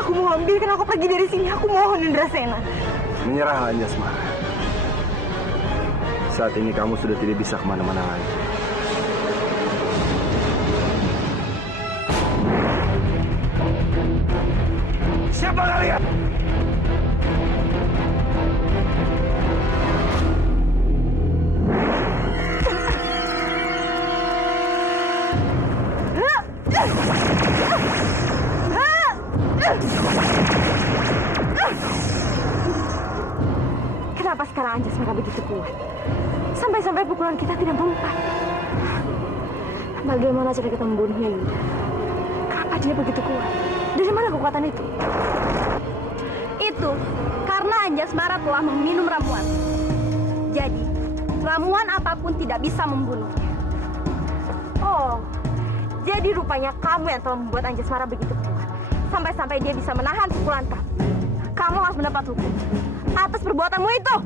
Aku mau ambilkan aku pergi dari sini. Aku mohon, Indrasena. Menyerahlah, Anjasmara. Saat ini kamu sudah tidak bisa kemana-mana lagi. Siapa kalian? Kenapa sekarang Anjasmara begitu kuat? Sampai-sampai pukulan kita tidak mempan. Bagaimana cara kita membunuhnya, Yuda? Kenapa dia begitu kuat? Dari mana kekuatan itu? Itu karena Anjasmara telah meminum ramuan. Jadi, ramuan apapun tidak bisa membunuhnya. Oh, jadi rupanya kamu yang telah membuat Anjasmara begitu kuat. Sampai-sampai dia bisa menahan pukulan kamu. Kamu harus mendapat hukum atas perbuatanmu itu.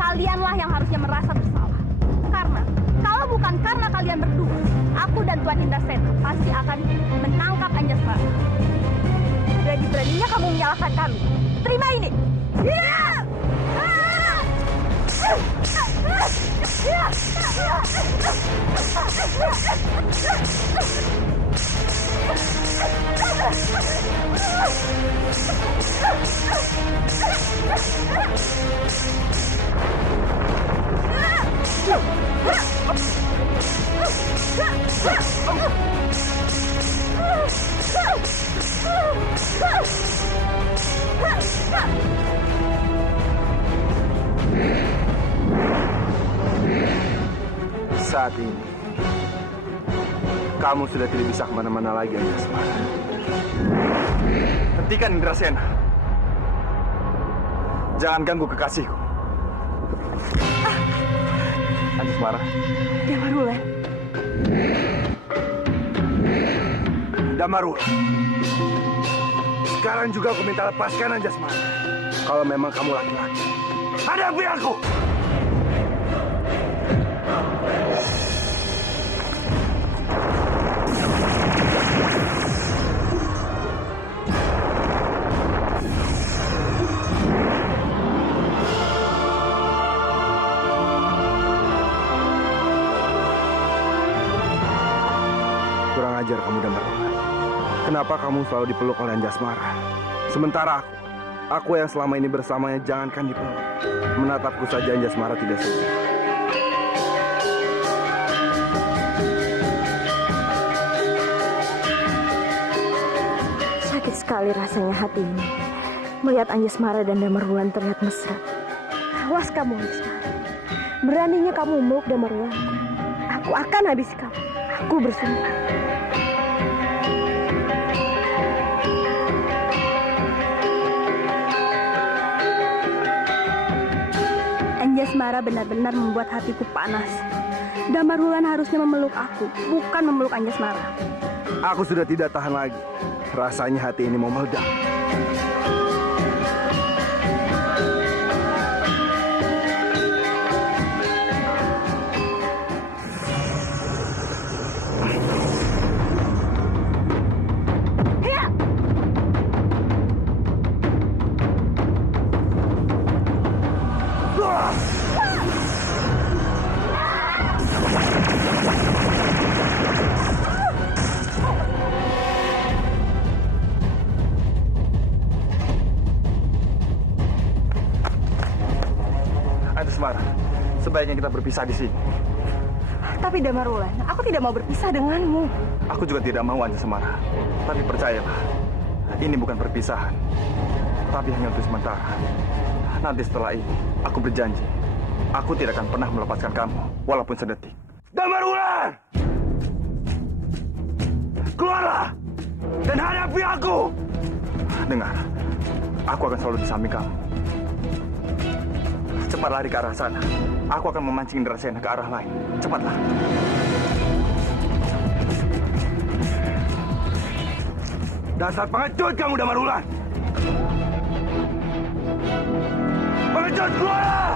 Kalianlah yang harusnya merasa bersalah. Karena kalau bukan karena kalian berdua, aku dan Tuan Indrasena pasti akan menangkap Anjasmara. Berani-beraninya kamu menyalahkan kami. Terima ini. Saat ini, kamu sudah tidak bisa kemana-mana lagi, Anjasmara. Hentikan Indrasena. Jangan ganggu kekasihku. Anjasmara. Damarulan. Damarulan. Sekarang juga aku minta lepaskan Anjasmara. Kalau memang kamu laki-laki, hadapi aku. Kenapa kamu selalu dipeluk oleh Anjasmara? Sementara aku yang selama ini bersamanya jangankan dipeluk. Menatapku saja Anjasmara tidak suka. Sakit sekali rasanya hati ini melihat Anjasmara dan Damarwulan terlihat mesra. Awas kamu, Anjasmara. Beraninya kamu memeluk Damarwulan, aku akan habisi kamu. Aku bersumpah. Anjasmara benar-benar membuat hatiku panas. Damarwulan harusnya memeluk aku, bukan memeluk Anjasmara. Aku sudah tidak tahan lagi. Rasanya hati ini mau meledak. Anjasmara, sebaiknya kita berpisah di sini. Tapi Damarwulan, aku tidak mau berpisah denganmu. Aku juga tidak mau, Anjasmara. Tapi percayalah, ini bukan perpisahan, tapi hanya untuk sementara. Nanti setelah ini, aku berjanji, aku tidak akan pernah melepaskan kamu, walaupun sedetik. Damarwulan! Keluarlah! Dan hadapi aku! Dengar, aku akan selalu di samping kamu. Cepat lari ke arah sana. Aku akan memancing Indrasena ke arah lain. Cepatlah. Dasar pengecut kamu, Damarwulan! Pengecut, keluarlah!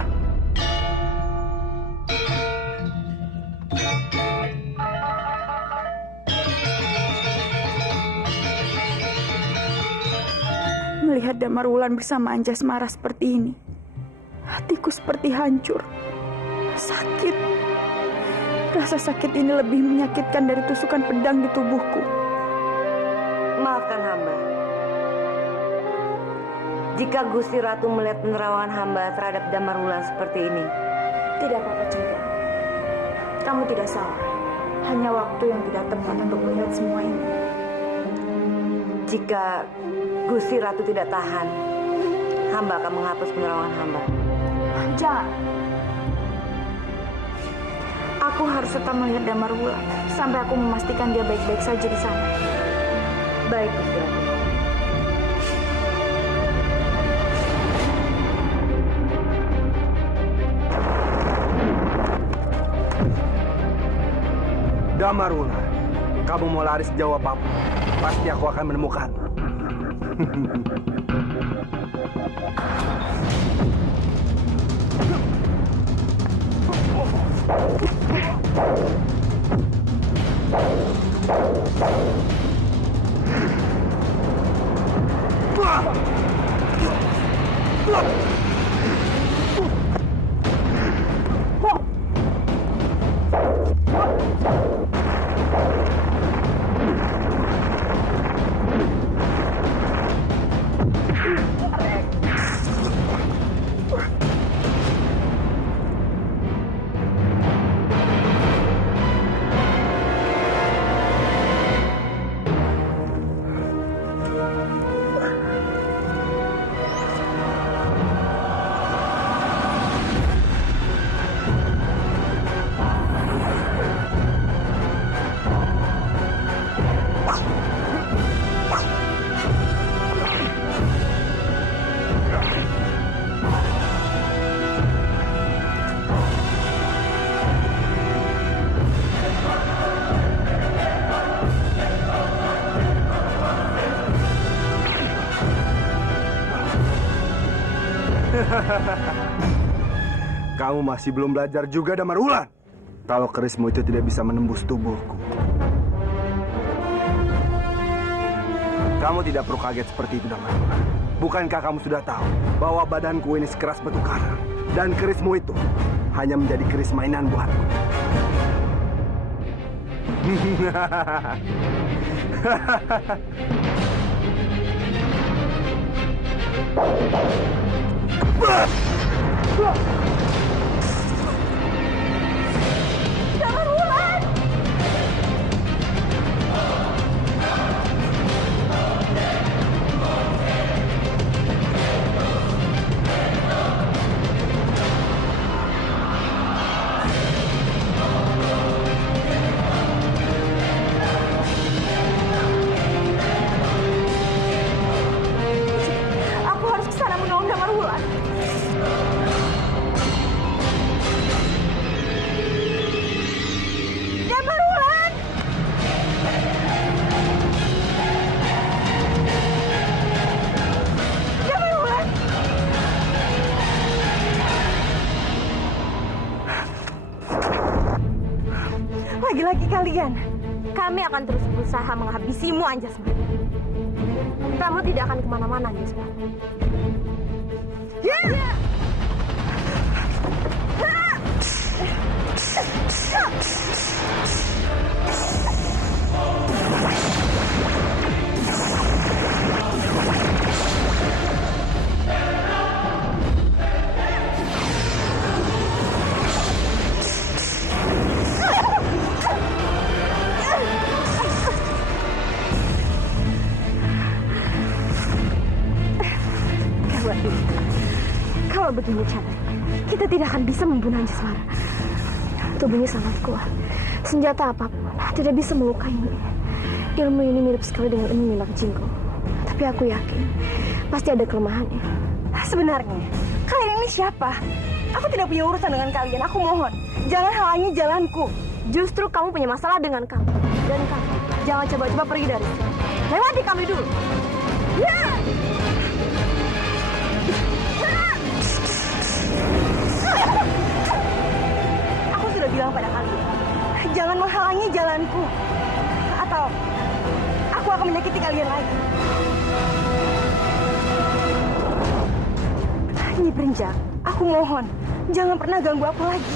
Melihat Damarwulan bersama Anjasmara seperti ini, hatiku seperti hancur. Sakit. Rasa sakit ini lebih menyakitkan dari tusukan pedang di tubuhku. Maafkan hamba. Jika Gusti Ratu melihat penerawangan hamba terhadap Damarwulan seperti ini. Tidak apa-apa, Cengkeh. Kamu tidak salah. Hanya waktu yang tidak tepat untuk melihat semua ini. Jika Gusti Ratu tidak tahan, hamba akan menghapus penerawangan hamba. Jangan. Aku harus tetap melihat Damarwulan sampai aku memastikan dia baik-baik saja di sana. Baik, Gusti Ratu. Damarwulan, kamu mau lari sejauh apapun, pasti aku akan menemukan. Kamu masih belum belajar juga, Damarwulan. Kalau kerismu itu tidak bisa menembus tubuhku. Kamu tidak perlu kaget seperti itu, Damarwulan. Bukankah kamu sudah tahu bahwa badanku ini sekeras batu karang, dan kerismu itu hanya menjadi keris mainan buatku. Aku harus ke sana menolong Damar Wulan. Damar Wulan! Damar Wulan! Lagi-lagi kalian, kami akan terus berusaha menghabisimu, Anjasmara. Kamu tidak akan kemana-mana, Anjasmara. Ya! Kalau begini caranya, kita tidak akan bisa membunuh Anjasmara. Tubuhnya sangat kuat. Senjata apapun tidak bisa melukainya. Ilmu ini mirip sekali dengan ilmu Minak Jingko. Tapi aku yakin, pasti ada kelemahannya. Sebenarnya, kalian ini siapa? Aku tidak punya urusan dengan kalian. Aku mohon, jangan halangi jalanku. Justru kamu punya masalah dengan kami. Dan kamu, jangan coba-coba pergi dari sini. Lewati kami dulu. Ya! Aku sudah bilang pada kalian, jangan menghalangi jalanku. Atau aku akan menyakiti kalian lagi. Nyi Brenjang, aku mohon, jangan pernah ganggu aku lagi.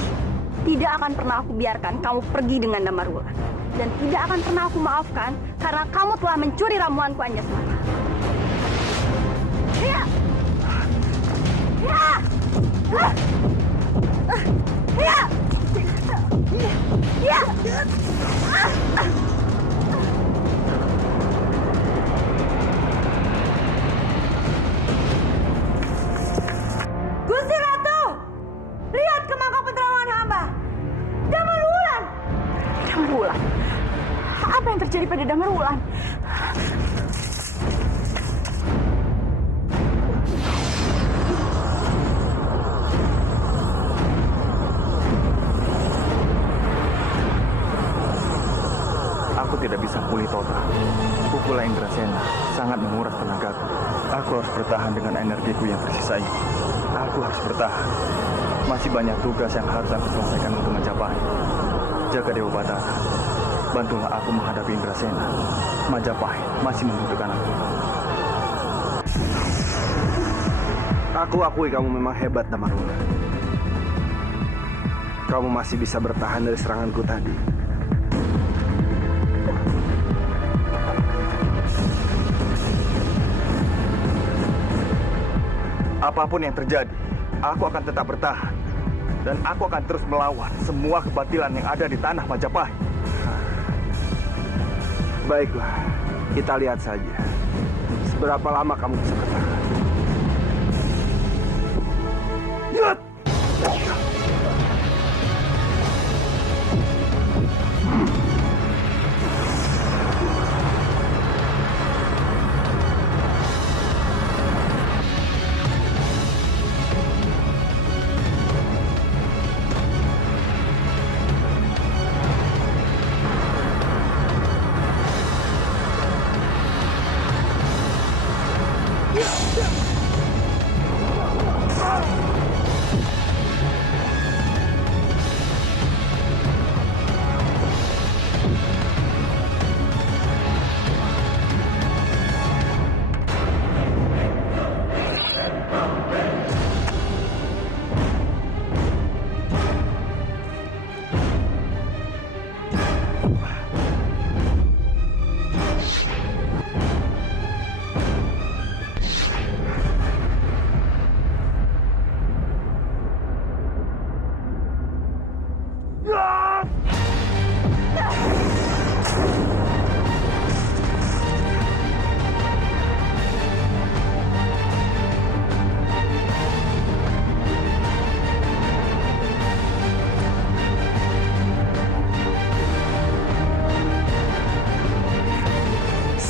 Tidak akan pernah aku biarkan kamu pergi dengan Damar Wulan. Dan tidak akan pernah aku maafkan karena kamu telah mencuri ramuanku, Anjasmara. Ya! Ya! Ya! Ya! Gusti Ratu, lihat kemangkok penerangan hamba. Damar Wulan. Damar Wulan? Apa yang terjadi pada Damar Wulan? Aku tidak bisa pulih total. Pukulan Indrasena sangat menguras tenagaku. Aku harus bertahan dengan energiku yang tersisa ini. Aku harus bertahan. Masih banyak tugas yang harus aku selesaikan untuk Majapahit. Jaga Dewa Batara, bantulah aku menghadapi Indrasena. Majapahit masih membutuhkan aku. Aku akui kamu memang hebat, Damar Wulan. Kamu masih bisa bertahan dari seranganku tadi. Apapun yang terjadi, aku akan tetap bertahan. Dan aku akan terus melawan semua kebatilan yang ada di tanah Majapahit. Baiklah, kita lihat saja. Seberapa lama kamu bisa bertahan. Lihat!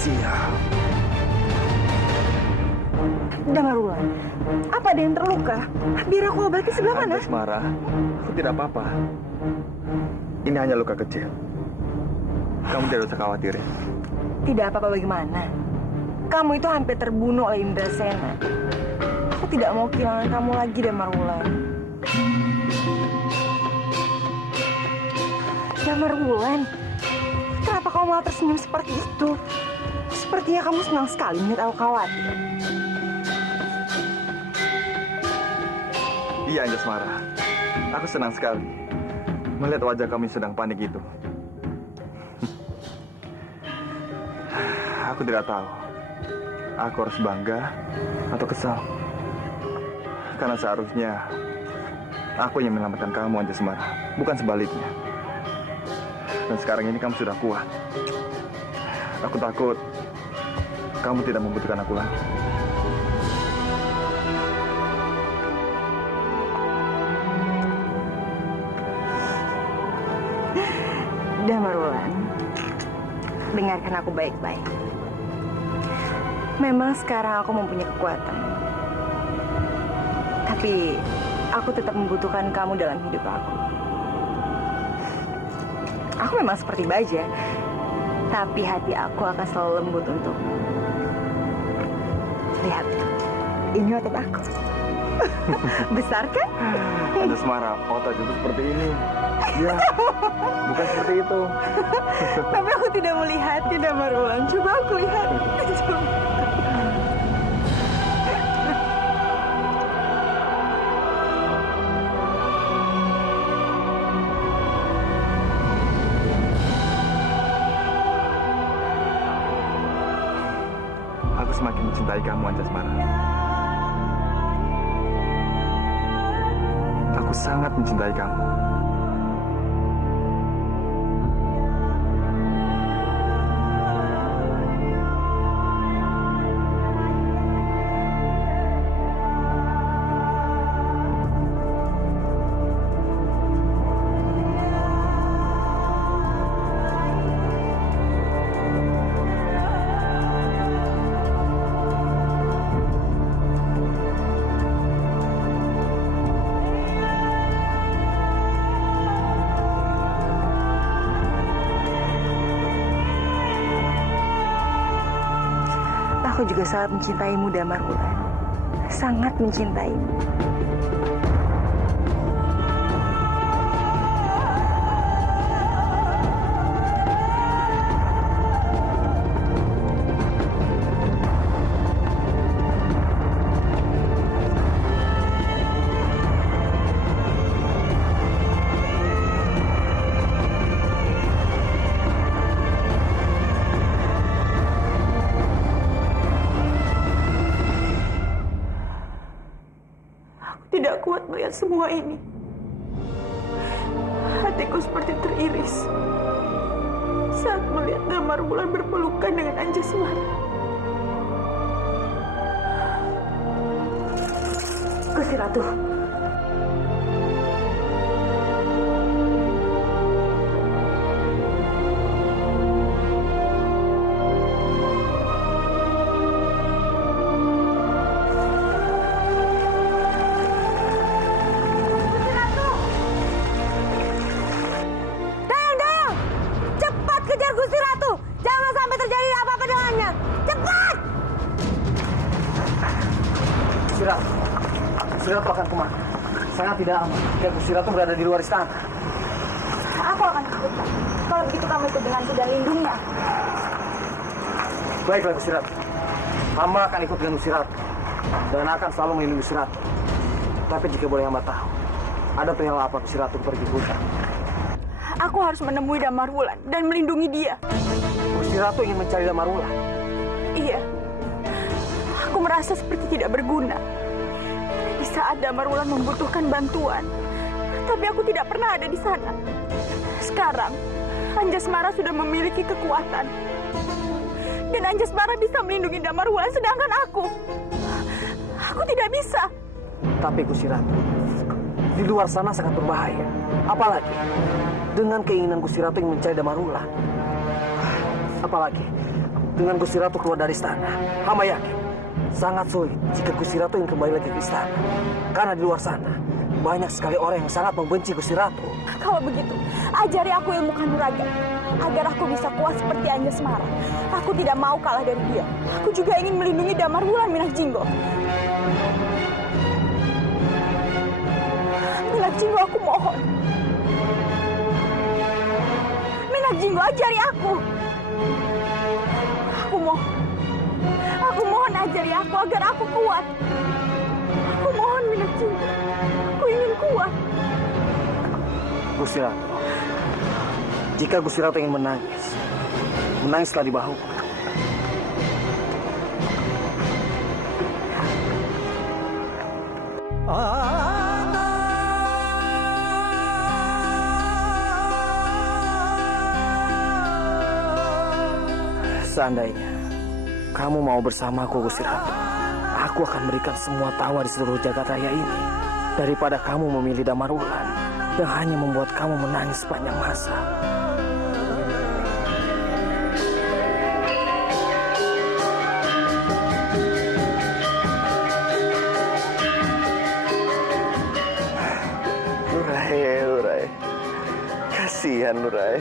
Sial. Damarulan, apa ada yang terluka? Biar aku obati sebelah mana? Anjasmara, aku tidak apa-apa. Ini hanya luka kecil. Kamu tidak usah khawatir. Tidak apa-apa bagaimana? Kamu itu hampir terbunuh oleh Indrasena. Aku tidak mau kehilangan kamu lagi, Damarulan. Damarulan, kenapa kamu malah tersenyum seperti itu? Sepertinya kamu senang sekali melihat aku khawatir. Iya, Anjasmara. Aku senang sekali melihat wajah kamu sedang panik itu. Aku tidak tahu. Aku harus bangga atau kesal. Karena seharusnya aku yang menyelamatkan kamu, Anjasmara, bukan sebaliknya. Dan sekarang ini kamu sudah kuat. Aku takut kamu tidak membutuhkan aku lagi. Damarulan, dengarkan aku baik-baik. Memang sekarang aku mempunyai kekuatan. Tapi aku tetap membutuhkan kamu dalam hidup aku. Aku memang seperti baja, tapi hati aku akan selalu lembut untukmu. Lihat, ini otot aku. Besar kan? Anjasmara, otot itu seperti ini. Ya, bukan seperti itu. Tapi aku tidak melihat, tidak Damarulan. Coba aku lihat. Coba. Aku semakin mencintai kamu, Anjasmara. Aku sangat mencintai kamu. Aku juga sangat mencintaimu, Damarulan. Sangat mencintaimu. Tidak kuat melihat semua ini. Hatiku seperti teriris saat melihat Damarulan berpelukan dengan Anjasmara. Gusti Ratu. Gusti Ratu akan kemana? Sangat tidak aman jika Gusti Ratu berada di luar istana. Aku akan ikutkan. Kalau begitu kamu ikut dengan dan lindungnya. Baiklah Gusti Ratu. Hamba akan ikut dengan Gusti Ratu dan akan selalu melindungi Gusti Ratu. Tapi jika boleh hamba tahu, ada perihal apa Gusti Ratu pergi ke hutan? Aku harus menemui Damarulan dan melindungi dia. Gusti Ratu ingin mencari Damarulan. Iya. Aku merasa seperti tidak berguna. Di saat Damarulan membutuhkan bantuan, tapi aku tidak pernah ada di sana. Sekarang, Anjasmara sudah memiliki kekuatan. Dan Anjasmara bisa melindungi Damarulan, sedangkan aku tidak bisa. Tapi Gusti Ratu, di luar sana sangat berbahaya. Apalagi dengan keinginan Gusti Ratu yang mencari Damarulan. Apalagi dengan Gusti Ratu keluar dari istana. Hamba yakin sangat sulit jika Gusti Ratu ingin kembali lagi ke istana. Karena di luar sana banyak sekali orang yang sangat membenci Gusti Ratu. Kalau begitu, ajari aku ilmu kanuragan agar aku bisa kuat seperti Anjasmara. Aku tidak mau kalah dari dia. Aku juga ingin melindungi Damar Wulan, Minak Jinggo. Minak Jinggo, aku mohon. Minak Jinggo, ajari aku. Aku mohon ajari aku agar aku kuat. Aku mohon, Minak Jinggo. Aku ingin kuat. Gusti Ratu, jika Gusti Ratu ingin menangislah di bahuku. Seandainya kamu mau bersamaku, Gusti Ratu, aku akan berikan semua tawa di seluruh jagat raya ini daripada kamu memilih Damar Wulan yang hanya membuat kamu menangis sepanjang masa. Lurai. Kasihan Lurai.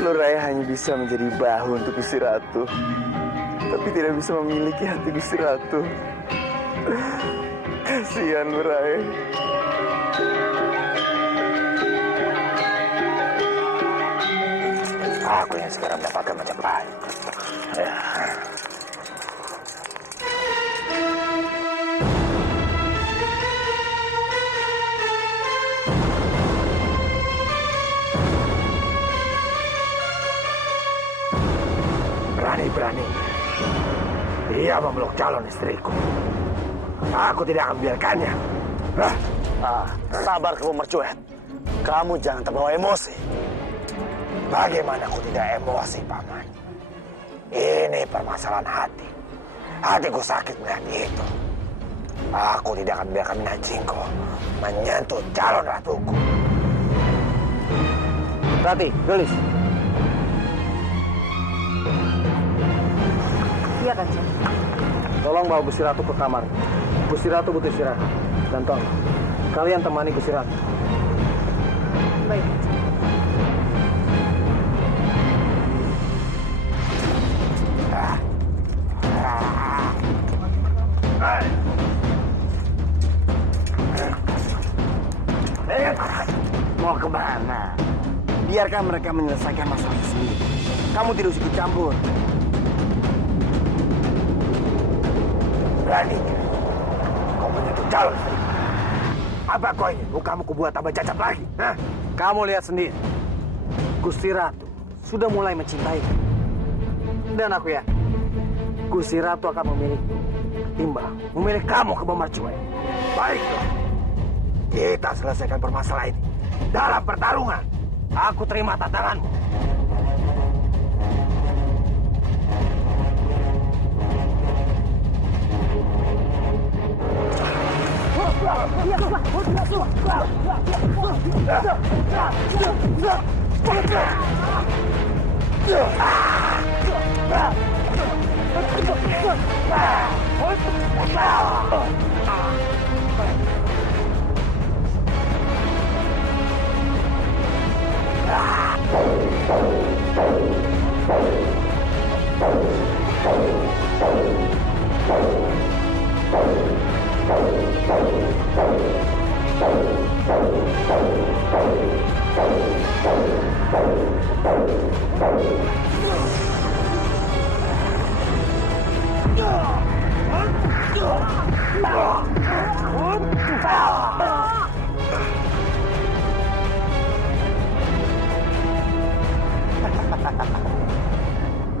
Lurai hanya bisa menjadi bahu untuk Gusti Ratu, tapi tidak bisa memiliki hati Gusti Ratu. Kasihan Lurai. Aku yang sekarang mendapatkan Majapahit. Ya. Berani-berani dia memeluk calon istriku. Aku tidak akan biarkannya. Sabar kamu mercuet. Kamu jangan terbawa emosi. Bagaimana aku tidak emosi, Paman? Ini permasalahan hati. Hatiku sakit melihat itu. Aku tidak akan biarkan Minak Jinggo menyentuh calon ratuku. Rati, Gelis. Iya, Kanjeng. Tolong bawa Gusti Ratu ke kamar. Gusti Ratu butuh istirahat. Dan tolong, kalian temani Gusti Ratu. Baik, Kanjeng. Mau kemana? Biarkan mereka menyelesaikan masalah sendiri. Kamu tidak usah ikut campur. Beraninya kau menyentuh calon istri. Apa kau ingin mukamu kubuat tambah cacat lagi? Hah? Kamu lihat sendiri. Gusti Ratu sudah mulai mencintai. Dan aku ya, Gusti Ratu akan memilih kamu ke Marcuai. Baiklah, kita selesaikan permasalahan ini dalam pertarungan. Aku terima tantanganmu.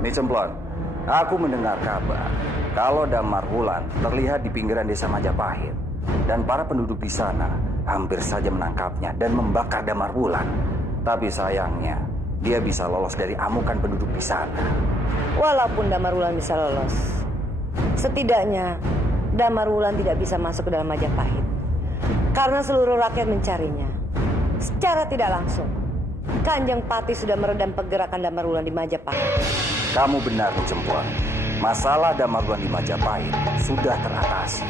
Nih Cemplon, aku mendengar kabar kalau Damar Wulan terlihat di pinggiran desa Majapahit dan para penduduk di sana hampir saja menangkapnya dan membakar Damar Wulan. Tapi sayangnya dia bisa lolos dari amukan penduduk di sana. Walaupun Damar Wulan bisa lolos, setidaknya Damar Wulan tidak bisa masuk ke dalam Majapahit karena seluruh rakyat mencarinya. Secara tidak langsung, Kanjeng Pati sudah meredam pergerakan Damar Wulan di Majapahit. Kamu benar, Cemplon. Masalah Damarwulan di Majapahit sudah teratasi.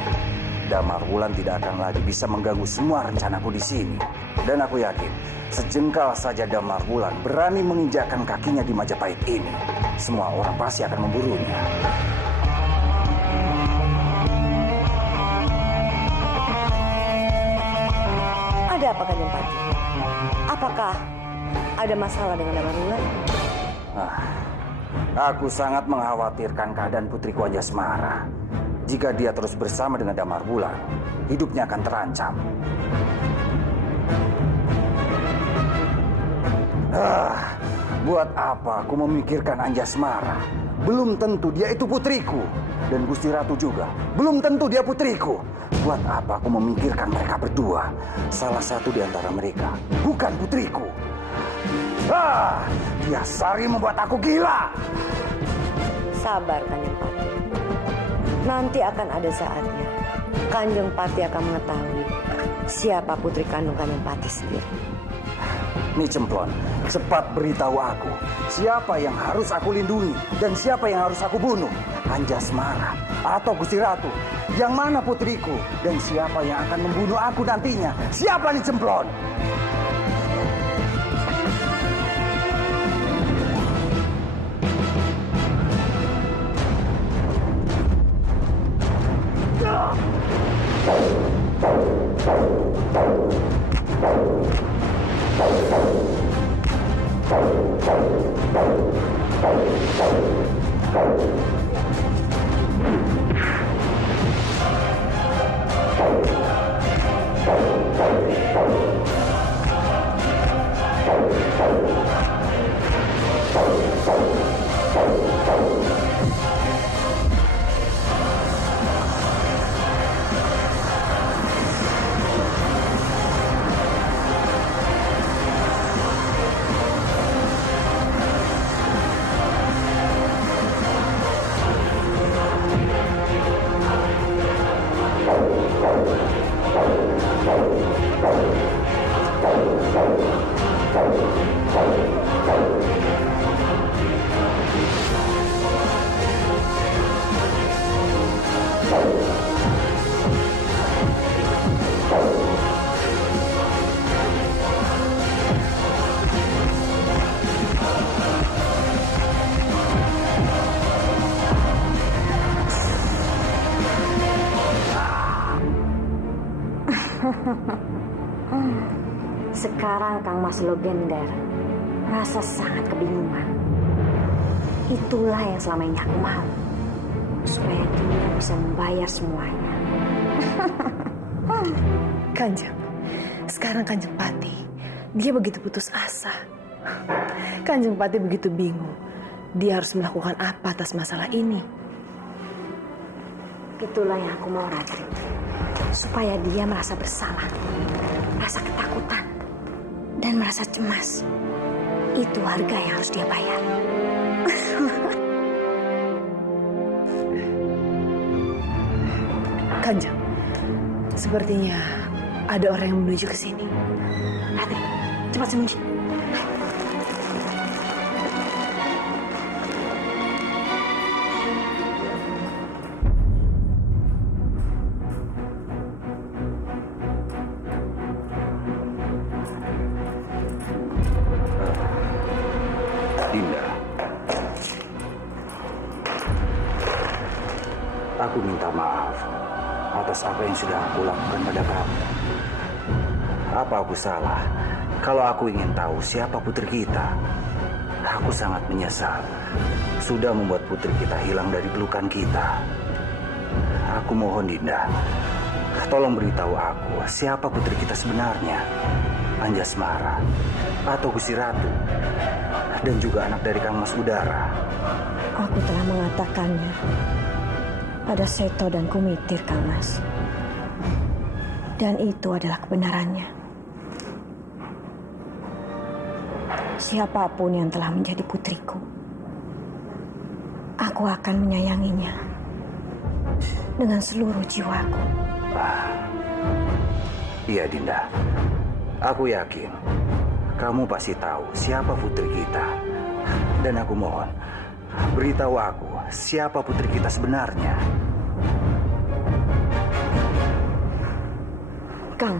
Damarwulan tidak akan lagi bisa mengganggu semua rencanaku di sini. Dan aku yakin, sejengkal saja Damarwulan berani menginjakkan kakinya di Majapahit ini, semua orang pasti akan memburunya. Ada apa Kanjeng Pati? Apakah ada masalah dengan Damarwulan? Aku sangat mengkhawatirkan keadaan putriku Anjasmara. Jika dia terus bersama dengan Damarwulan, hidupnya akan terancam. Buat apa aku memikirkan Anjasmara? Belum tentu dia itu putriku. Dan Gusti Ratu juga. Belum tentu dia putriku. Buat apa aku memikirkan mereka berdua? Salah satu di antara mereka bukan putriku. Dia Sari membuat aku gila. Sabar Kanjeng Pati. Nanti akan ada saatnya Kanjeng Pati akan mengetahui siapa putri kandung Kanjeng Pati sendiri. Nih Cemplon, cepat beritahu aku siapa yang harus aku lindungi dan siapa yang harus aku bunuh. Anjasmara atau Gusti Ratu? Yang mana putriku dan siapa yang akan membunuh aku nantinya? Siapa nih Cemplon? Sekarang Kang Mas Logender merasa sangat kebingungan. Itulah yang selama ini aku mau, supaya dia bisa membayar semuanya. Kanjeng, sekarang Kanjeng Pati, dia begitu putus asa. Kanjeng Pati begitu bingung, dia harus melakukan apa atas masalah ini. Itulah yang aku mau, Ratri, supaya dia merasa bersalah, merasa ketakutan, dan merasa cemas. Itu harga yang harus dia bayar. Kanjeng, sepertinya ada orang yang menuju ke sini. Ratri, cepat sembunyi. Dinda, aku minta maaf atas apa yang sudah aku lakukan pada kamu. Apa aku salah kalau aku ingin tahu siapa putri kita? Aku sangat menyesal sudah membuat putri kita hilang dari pelukan kita. Aku mohon Dinda, tolong beritahu aku siapa putri kita sebenarnya. Anjasmara atau Gusti Ratu, dan juga anak dari Kang Mas Udara. Aku telah mengatakannya. Ada Seto dan Kumitir, Kang Mas. Dan itu adalah kebenarannya. Siapapun yang telah menjadi putriku, aku akan menyayanginya dengan seluruh jiwaku. Iya, Dinda. Aku yakin kamu pasti tahu siapa putri kita. Dan aku mohon, Beritahu aku, siapa putri kita sebenarnya? Kang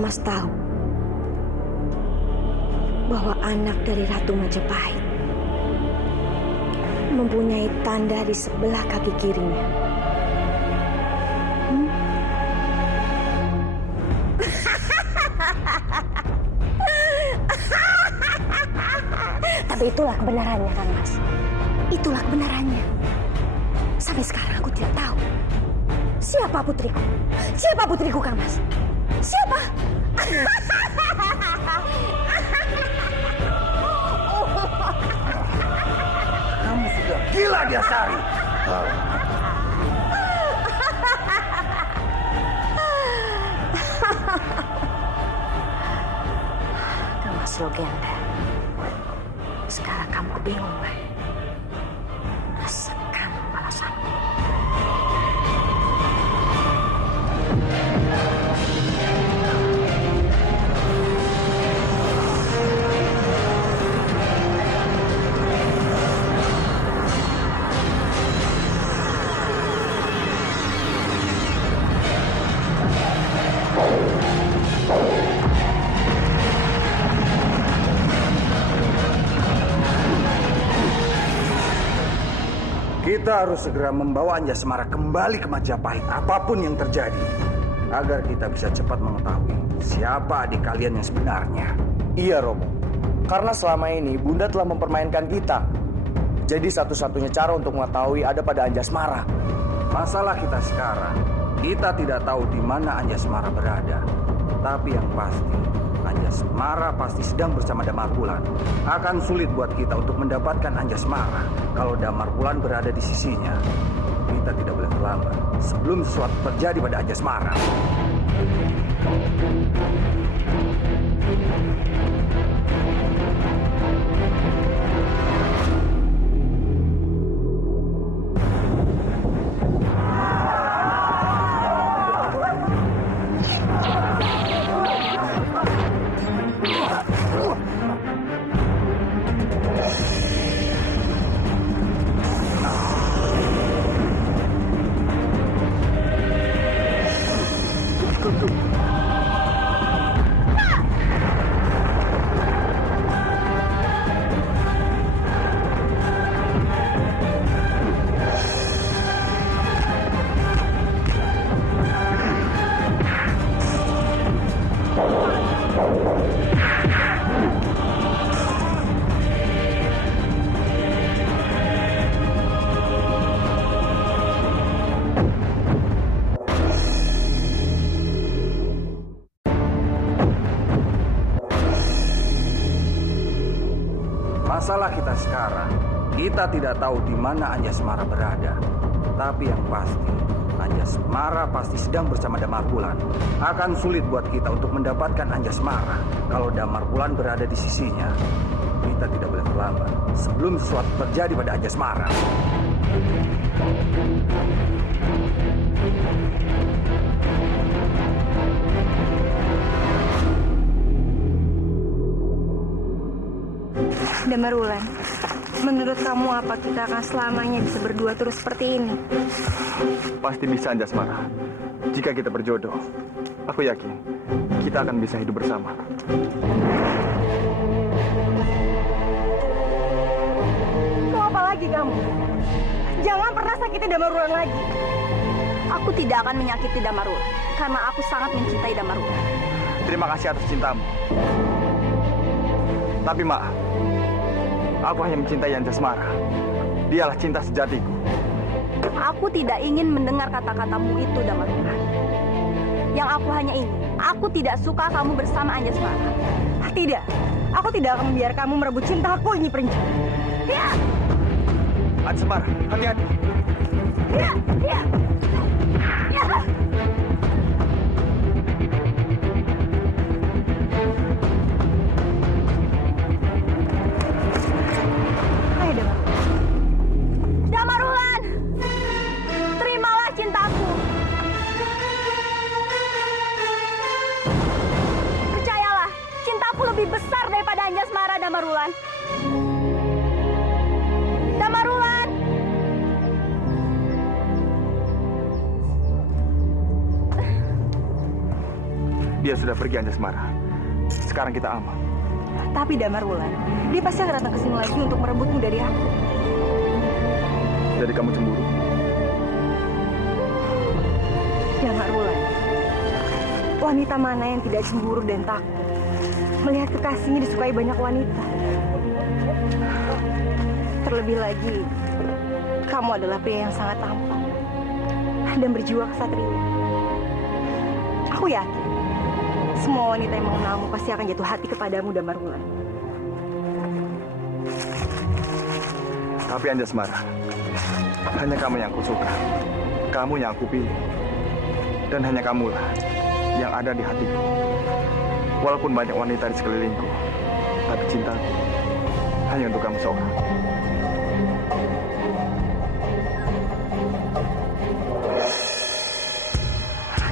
Mas tahu bahwa anak dari Ratu Majapahit mempunyai tanda di sebelah kaki kirinya. Tapi itulah kebenarannya, Kang Mas. Itulah kebenarannya. Sampai sekarang aku tidak tahu siapa putriku. Siapa putriku, Kang Mas? Siapa? Kamu sudah gila, Diasari. Kang Mas Rogenda, sekarang kamu bingung, kan? Rasakan balasanku. Kita harus segera membawa Anjasmara kembali ke Majapahit apapun yang terjadi, agar kita bisa cepat mengetahui siapa adik kalian yang sebenarnya. Iya, Romo. Karena selama ini Bunda telah mempermainkan kita. Jadi satu-satunya cara untuk mengetahui ada pada Anjasmara. Masalah kita sekarang, kita tidak tahu di mana Anjasmara berada. Tapi yang pasti, Anjasmara pasti sedang bersama Damar Wulan. Akan sulit buat kita untuk mendapatkan Anjasmara kalau Damar Wulan berada di sisinya. Kita tidak boleh terlambat sebelum sesuatu terjadi pada Anjasmara. Masalah kita sekarang, kita tidak tahu di mana Anjasmara berada. Tapi yang pasti, Anjasmara pasti sedang bersama Damar Wulan. Akan sulit buat kita untuk mendapatkan Anjasmara kalau Damar Wulan berada di sisinya. Kita tidak boleh terlambat sebelum sesuatu terjadi pada Anjasmara. Damar Wulan, menurut kamu apa kita akan selamanya bisa berdua terus seperti ini? Pasti bisa, Anjasmara. Jika kita berjodoh, aku yakin kita akan bisa hidup bersama. Mau apa lagi kamu? Jangan pernah sakiti Damar Wulan lagi. Aku tidak akan menyakiti Damar Wulan karena aku sangat mencintai Damar Wulan. Terima kasih atas cintamu. Tapi, Mak, aku hanya mencintai Anjasmara. Dialah cinta sejatiku. Aku tidak ingin mendengar kata-katamu itu, Damar Wulan. Yang aku hanya ingin, aku tidak suka kamu bersama Anjasmara. Tidak, aku tidak akan membiarkan kamu merebut cintaku, Nyi Prince. Tidak! Anjasmara, hati-hati. Tidak! Tidak! Ya! Damar Wulan, terimalah cintaku. Percayalah, cintaku lebih besar daripada Anjasmara, Damar Wulan. Dia sudah pergi, Anjasmara. Sekarang kita aman. Tapi Damarwulan, dia pasti akan datang ke sini lagi untuk merebutmu dari aku. Jadi kamu cemburu? Damarwulan, wanita mana yang tidak cemburu dan takut melihat kekasihnya disukai banyak wanita? Terlebih lagi, kamu adalah pria yang sangat tampan dan berjiwa kesatria. Aku yakin semua wanita yang mengenalmu pasti akan jatuh hati kepadamu, Damarwulan. Tapi Anjasmara, hanya kamu yang kusuka, kamu yang aku pilih, dan hanya kamulah yang ada di hatiku. Walaupun banyak wanita di sekelilingku, tapi cintaku hanya untuk kamu seorang.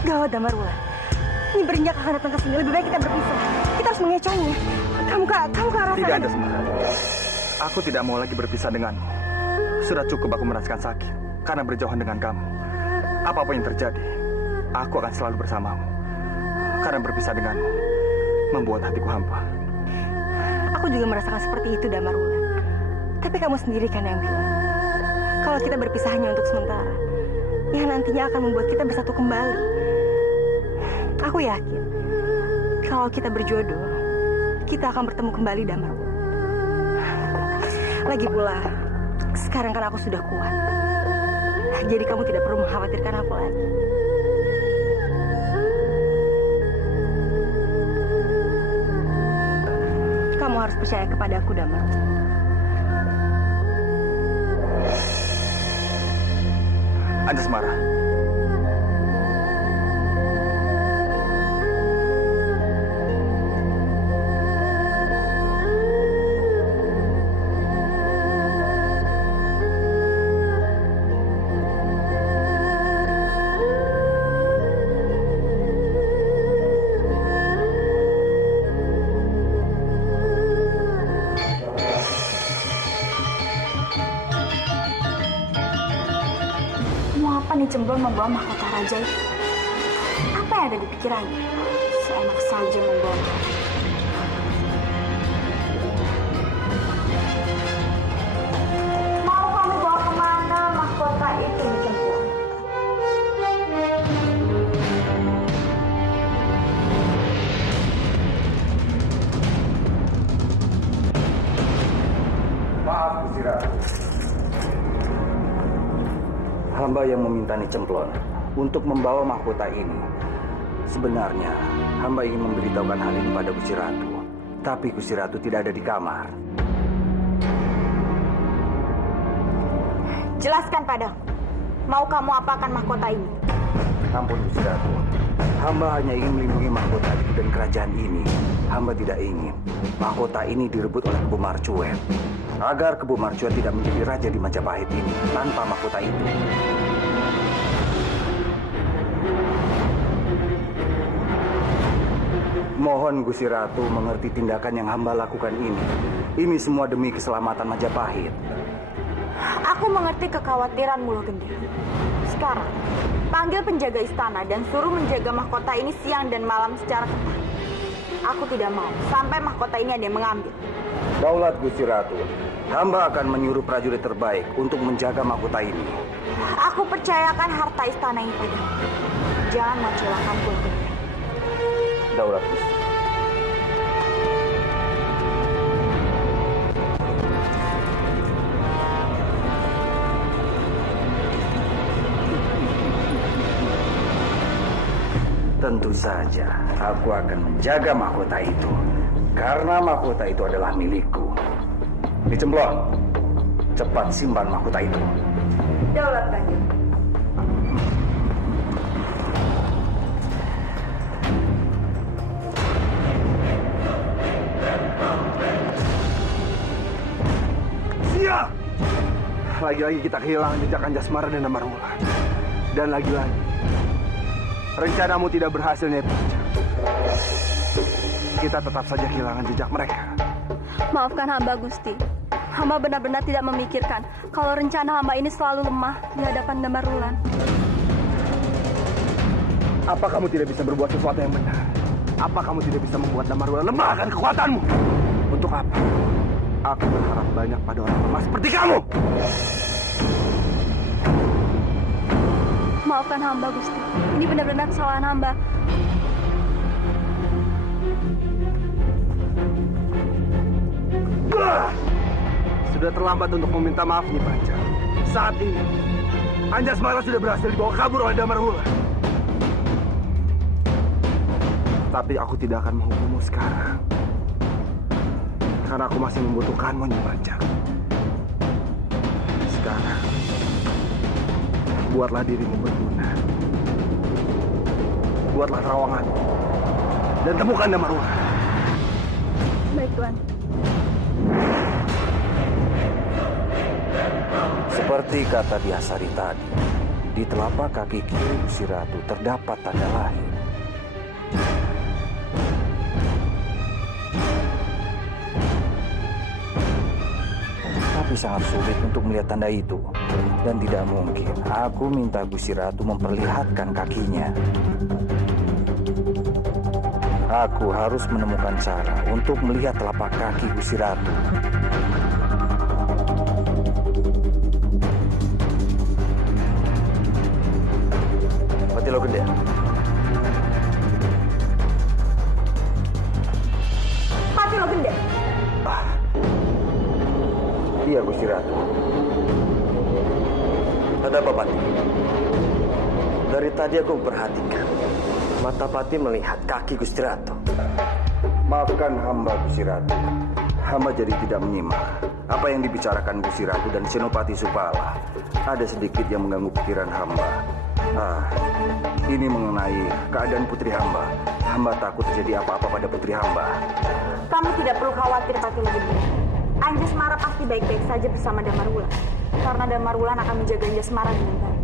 Gawat, Damarwulan. Ini berinjak akan datang ke sini. Lebih baik kita berpisah. Kita harus mengecohnya. Kamu ke arah Tidak, sana. Anjasmara. Aku tidak mau lagi berpisah denganmu. Sudah cukup aku merasakan sakit karena berjauhan dengan kamu. Apapun yang terjadi, aku akan selalu bersamamu. Karena berpisah denganmu membuat hatiku hampa. Aku juga merasakan seperti itu, Damarwulan. Tapi kamu sendiri kan yang bilang, kalau kita berpisah hanya untuk sementara, yang nantinya akan membuat kita bersatu kembali. Aku yakin, kalau kita berjodoh, kita akan bertemu kembali, Damarwulan. Lagi pula, sekarang kan aku sudah kuat. Jadi kamu tidak perlu mengkhawatirkan aku lagi. Kamu harus percaya kepadaku, Damarwulan. Anjasmara. Cemplon membawa mahkota raja itu. Apa yang ada di pikirannya? Seenak saja membawa. Mau kamu bawa kemana mahkota itu, Cemplon? Maaf, Gusti Ratu. Hamba yang meminta Ni Cemplon untuk membawa mahkota ini. Sebenarnya, hamba ingin memberitahukan hal ini pada Gusti Ratu. Tapi Gusti Ratu tidak ada di kamar. Jelaskan padaku. Mau kamu apakan mahkota ini? Ampun Gusti Ratu. Hamba hanya ingin melindungi mahkota itu dan kerajaan ini. Hamba tidak ingin mahkota ini direbut oleh Kebu Marcuet. Agar Kebu Marcuet tidak menjadi raja di Majapahit ini tanpa mahkota itu. Mohon Gusti Ratu mengerti tindakan yang hamba lakukan ini. Ini semua demi keselamatan Majapahit. Aku mengerti kekhawatiranmu, Loh Gendeng. Sekarang, panggil penjaga istana dan suruh menjaga mahkota ini siang dan malam secara ketat. Aku tidak mau sampai mahkota ini ada yang mengambil. Daulat Gusti Ratu, hamba akan menyuruh prajurit terbaik untuk menjaga mahkota ini. Aku percayakan harta istana ini padamu. Jangan mengecewakanku, Loh Gendeng. Daulat Gusti. Tentu saja aku akan menjaga mahkota itu. Karena mahkota itu adalah milikku. Ni Cemplon, cepat simpan mahkota itu. Daulat Kanjeng. Siap! Lagi-lagi kita kehilangan jejak Anjasmara dan Damarwulan. Dan lagi-lagi, rencanamu tidak berhasil, Nyai Praja. Kita tetap saja kehilangan jejak mereka. Maafkan hamba, Gusti. Hamba benar-benar tidak memikirkan kalau rencana hamba ini selalu lemah di hadapan Damarwulan. Apa kamu tidak bisa berbuat sesuatu yang benar? Apa kamu tidak bisa membuat Damarwulan lemah akan kekuatanmu? Untuk apa? Aku berharap banyak pada orang lemah seperti kamu. Maafkan hamba, Gusti. Ini benar-benar kesalahan hamba. Sudah terlambat untuk meminta maaf, Nyi Panca. Saat ini, Anjasmara sudah berhasil dibawa kabur oleh Damarwulan. Tapi aku tidak akan menghukummu sekarang. Karena aku masih membutuhkanmu, Nyi Panca. Sekarang, buatlah dirimu berguna. Buatlah terowongan. Dan temukan Damarwulan. Baik, Tuan. Seperti kata Biasari tadi, di telapak kaki kiri Gusti Ratu terdapat tanda lahir. Tapi sangat sulit untuk melihat tanda itu. Dan tidak mungkin aku minta Gusti Ratu memperlihatkan kakinya. Aku harus menemukan cara untuk melihat telapak kaki Gusti Ratu. Patilo Gede. Patilo Gede. Iya, Gusti Ratu. Ada apa, Pati? Dari tadi aku perhatikan. Mata Pati melihat kaki Gusti Ratu. Maafkan hamba, Gusti Ratu. Hamba jadi tidak menyimak apa yang dibicarakan Gusti Ratu dan Senopati Supala. Ada sedikit yang mengganggu pikiran hamba. Ini mengenai keadaan putri hamba. Hamba takut terjadi apa-apa pada putri hamba. Kamu tidak perlu khawatir, Patilo Gede. Anjasmara pasti baik-baik saja bersama Damarwulan. Karena Damarwulan akan menjaga Anjasmara dengan baik.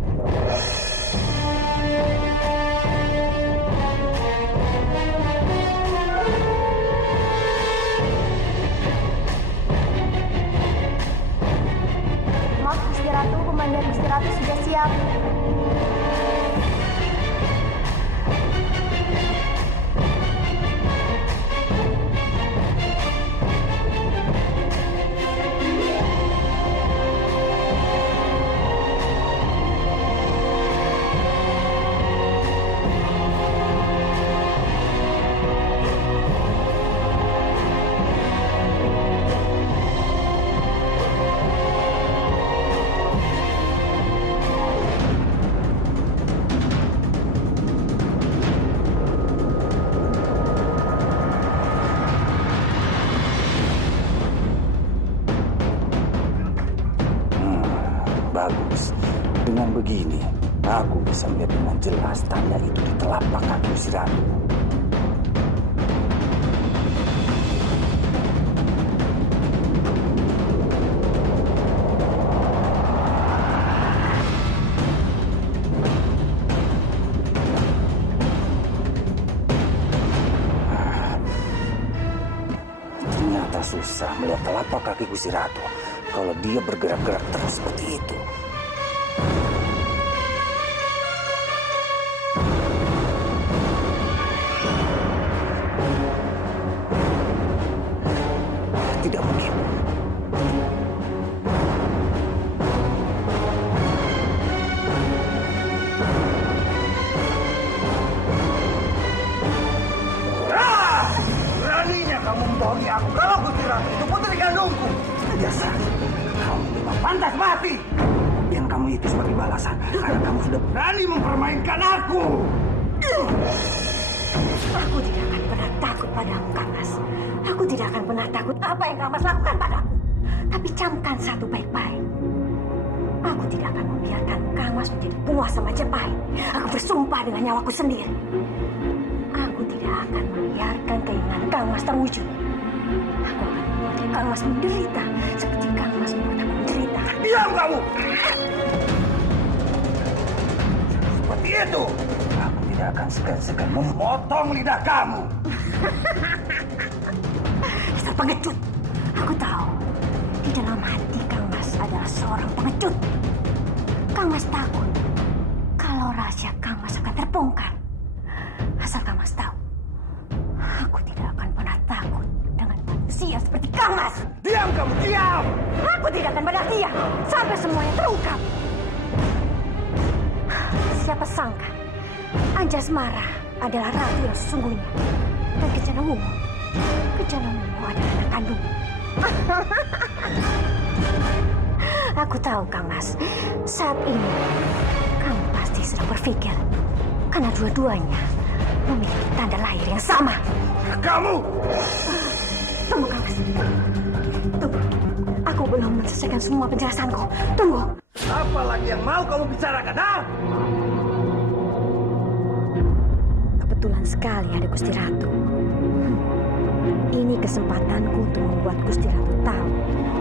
Maaf, Gusti Ratu. Komandan Gusti Ratu sudah siap. Bagus. Dengan begini, aku bisa melihat dengan jelas tanda itu di telapak kaki Gusti Ratu. Ternyata susah melihat telapak kaki Gusti Ratu kalau dia bergerak-gerak terus seperti itu. Tidak mungkin. Beraninya kamu membohongi aku kalau Gusti Ratu itu putri kandungku. Biasa, kamu memang pantas mati. Yang kamu itu sebagai balasan karena kamu sudah Berani mempermainkan aku. Aku tidak akan pernah takut padamu, Kang Mas. Aku tidak akan pernah takut apa yang Kang Mas lakukan padaku. Tapi camkan satu baik-baik. Aku tidak akan membiarkan Kang Mas menjadi penguasa Majapahit. Aku bersumpah dengan nyawaku sendiri. Aku tidak akan membiarkan keinginan Kang Mas terwujud. Aku akan membuat Kang Mas menderita seperti Kang Mas membuat aku menderita. Diam kamu. Seperti itu. Aku tidak akan segan-segan Potong lidah kamu. Dasar pengecut. Aku tahu di dalam hati Kang Mas adalah seorang pengecut. Kang Mas takut kalau rahasia Kang Mas akan terbongkar. Asal Kang Mas tahu, Aku tidak akan pernah takut dengan manusia seperti Kang Mas. Diam kamu, diam! Aku tidak akan pernah diam sampai semuanya terungkap. Siapa sangka Anjasmara adalah ratu yang sesungguhnya. Dan Kencana Wungu adalah anak kandung. Aku tahu, Kang Mas. Saat ini, kamu pasti sedang berpikir. Karena dua-duanya memiliki tanda lahir yang sama. Kamu! Tunggu, Kang Mas. Tunggu. Aku belum menyelesaikan semua penjelasanku. Tunggu. Apa lagi yang mau kamu bicarakan, ha? Kebetulan sekali ada Gusti Ratu. Ini kesempatanku untuk membuat Gusti Ratu tahu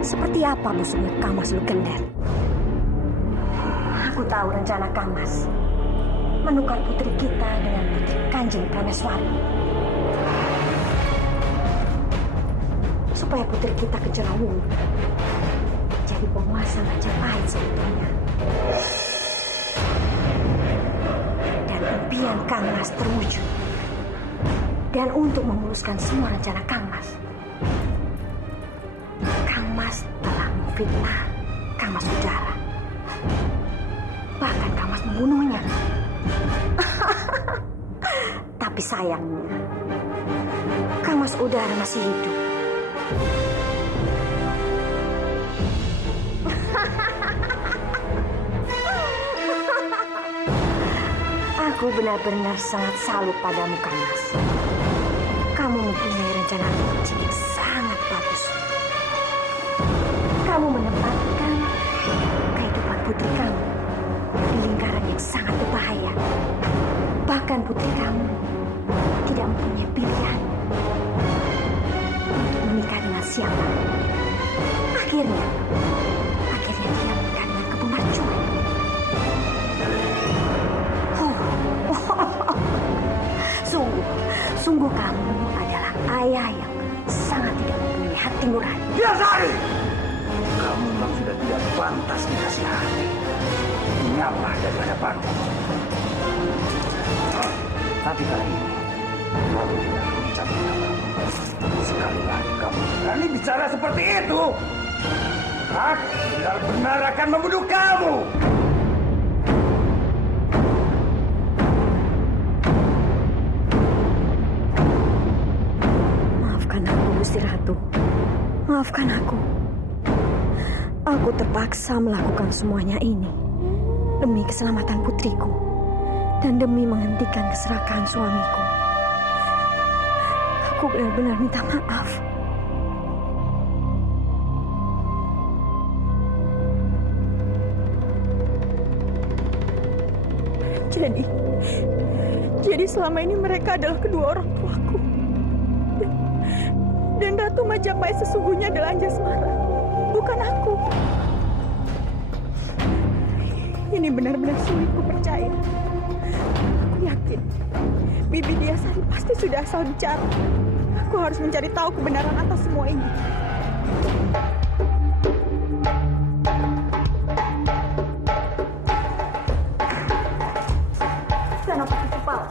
seperti apa musuhnya Kang Mas Lugender. Aku tahu rencana Kang Mas menukar putri kita dengan putri Kanjeng Prameswari. Supaya putri kita Kencana Wungu jadi penguasa Majapahit seutuhnya. Dan impian Kang Mas terwujud. Dan untuk memuluskan semua rencana Kang Mas telah memfitnah Kang Mas Udara. Bahkan Kang Mas membunuhnya. Tapi sayangnya, Kang Mas Udara masih hidup. Aku benar-benar sangat salut padamu, Kang Mas. Kamu mempunyai rencana licik yang sangat bagus. Kamu menempatkan kehidupan putri kamu di lingkaran yang sangat berbahaya. Bahkan putri kamu tidak mempunyai pilihan menikah dengan siapa. Akhirnya dia menikah dengan Kebu Mercuri. Sungguh kamu adalah ayah yang sangat tidak mempunyai hati nurani. Dia Sari! Kamu memang sudah tidak pantas dinasihati. Menyapa dari hadapanku. Tapi kali ini, kamu tidak akan mencabut nyawa. Sekali lagi kamu berani bicara seperti itu, aku benar-benar akan membunuh kamu. Gusti Ratu, maafkan aku. Aku terpaksa melakukan semuanya ini demi keselamatan putriku dan demi menghentikan keserakahan suamiku. Aku benar-benar minta maaf. Jadi selama ini mereka adalah kedua orang tuaku. Dan Ratu Majapahit sesungguhnya adalah Anjasmara, bukan aku. Ini benar-benar sulit ku percaya. Aku yakin Bibi Diasari pasti sudah asal bicara. Aku harus mencari tahu kebenaran atas semua ini. Senopati Kepala,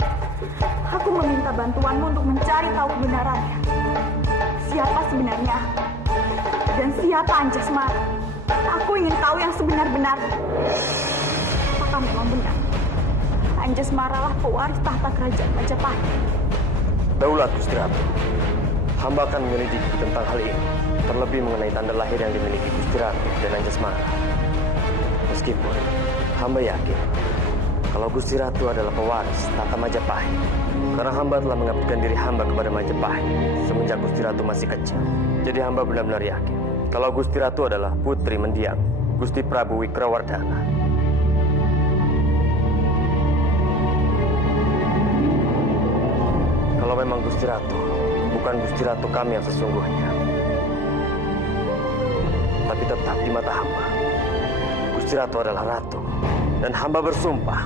aku meminta bantuanmu untuk mencari tahu kebenarannya. Siapa sebenarnya dan siapa Anjasmara? Aku ingin tahu yang sebenar-benarnya. Apakah memang benar Anjasmara lah pewaris tahta kerajaan Majapahit? Daulat Gusti Ratu, hamba akan menyelidiki tentang hal ini, terlebih mengenai tanda lahir yang dimiliki Gusti Ratu dan Anjasmara. Meskipun hamba yakin kalau Gusti Ratu adalah pewaris tahta Majapahit, karena hamba telah mengabdikan diri hamba kepada Majapahit semenjak Gusti Ratu masih kecil. Jadi hamba benar-benar yakin kalau Gusti Ratu adalah putri mendiang Gusti Prabu Wikrawardhana. Kalau memang Gusti Ratu bukan Gusti Ratu kami yang sesungguhnya, tapi tetap di mata hamba Gusti Ratu adalah ratu, dan hamba bersumpah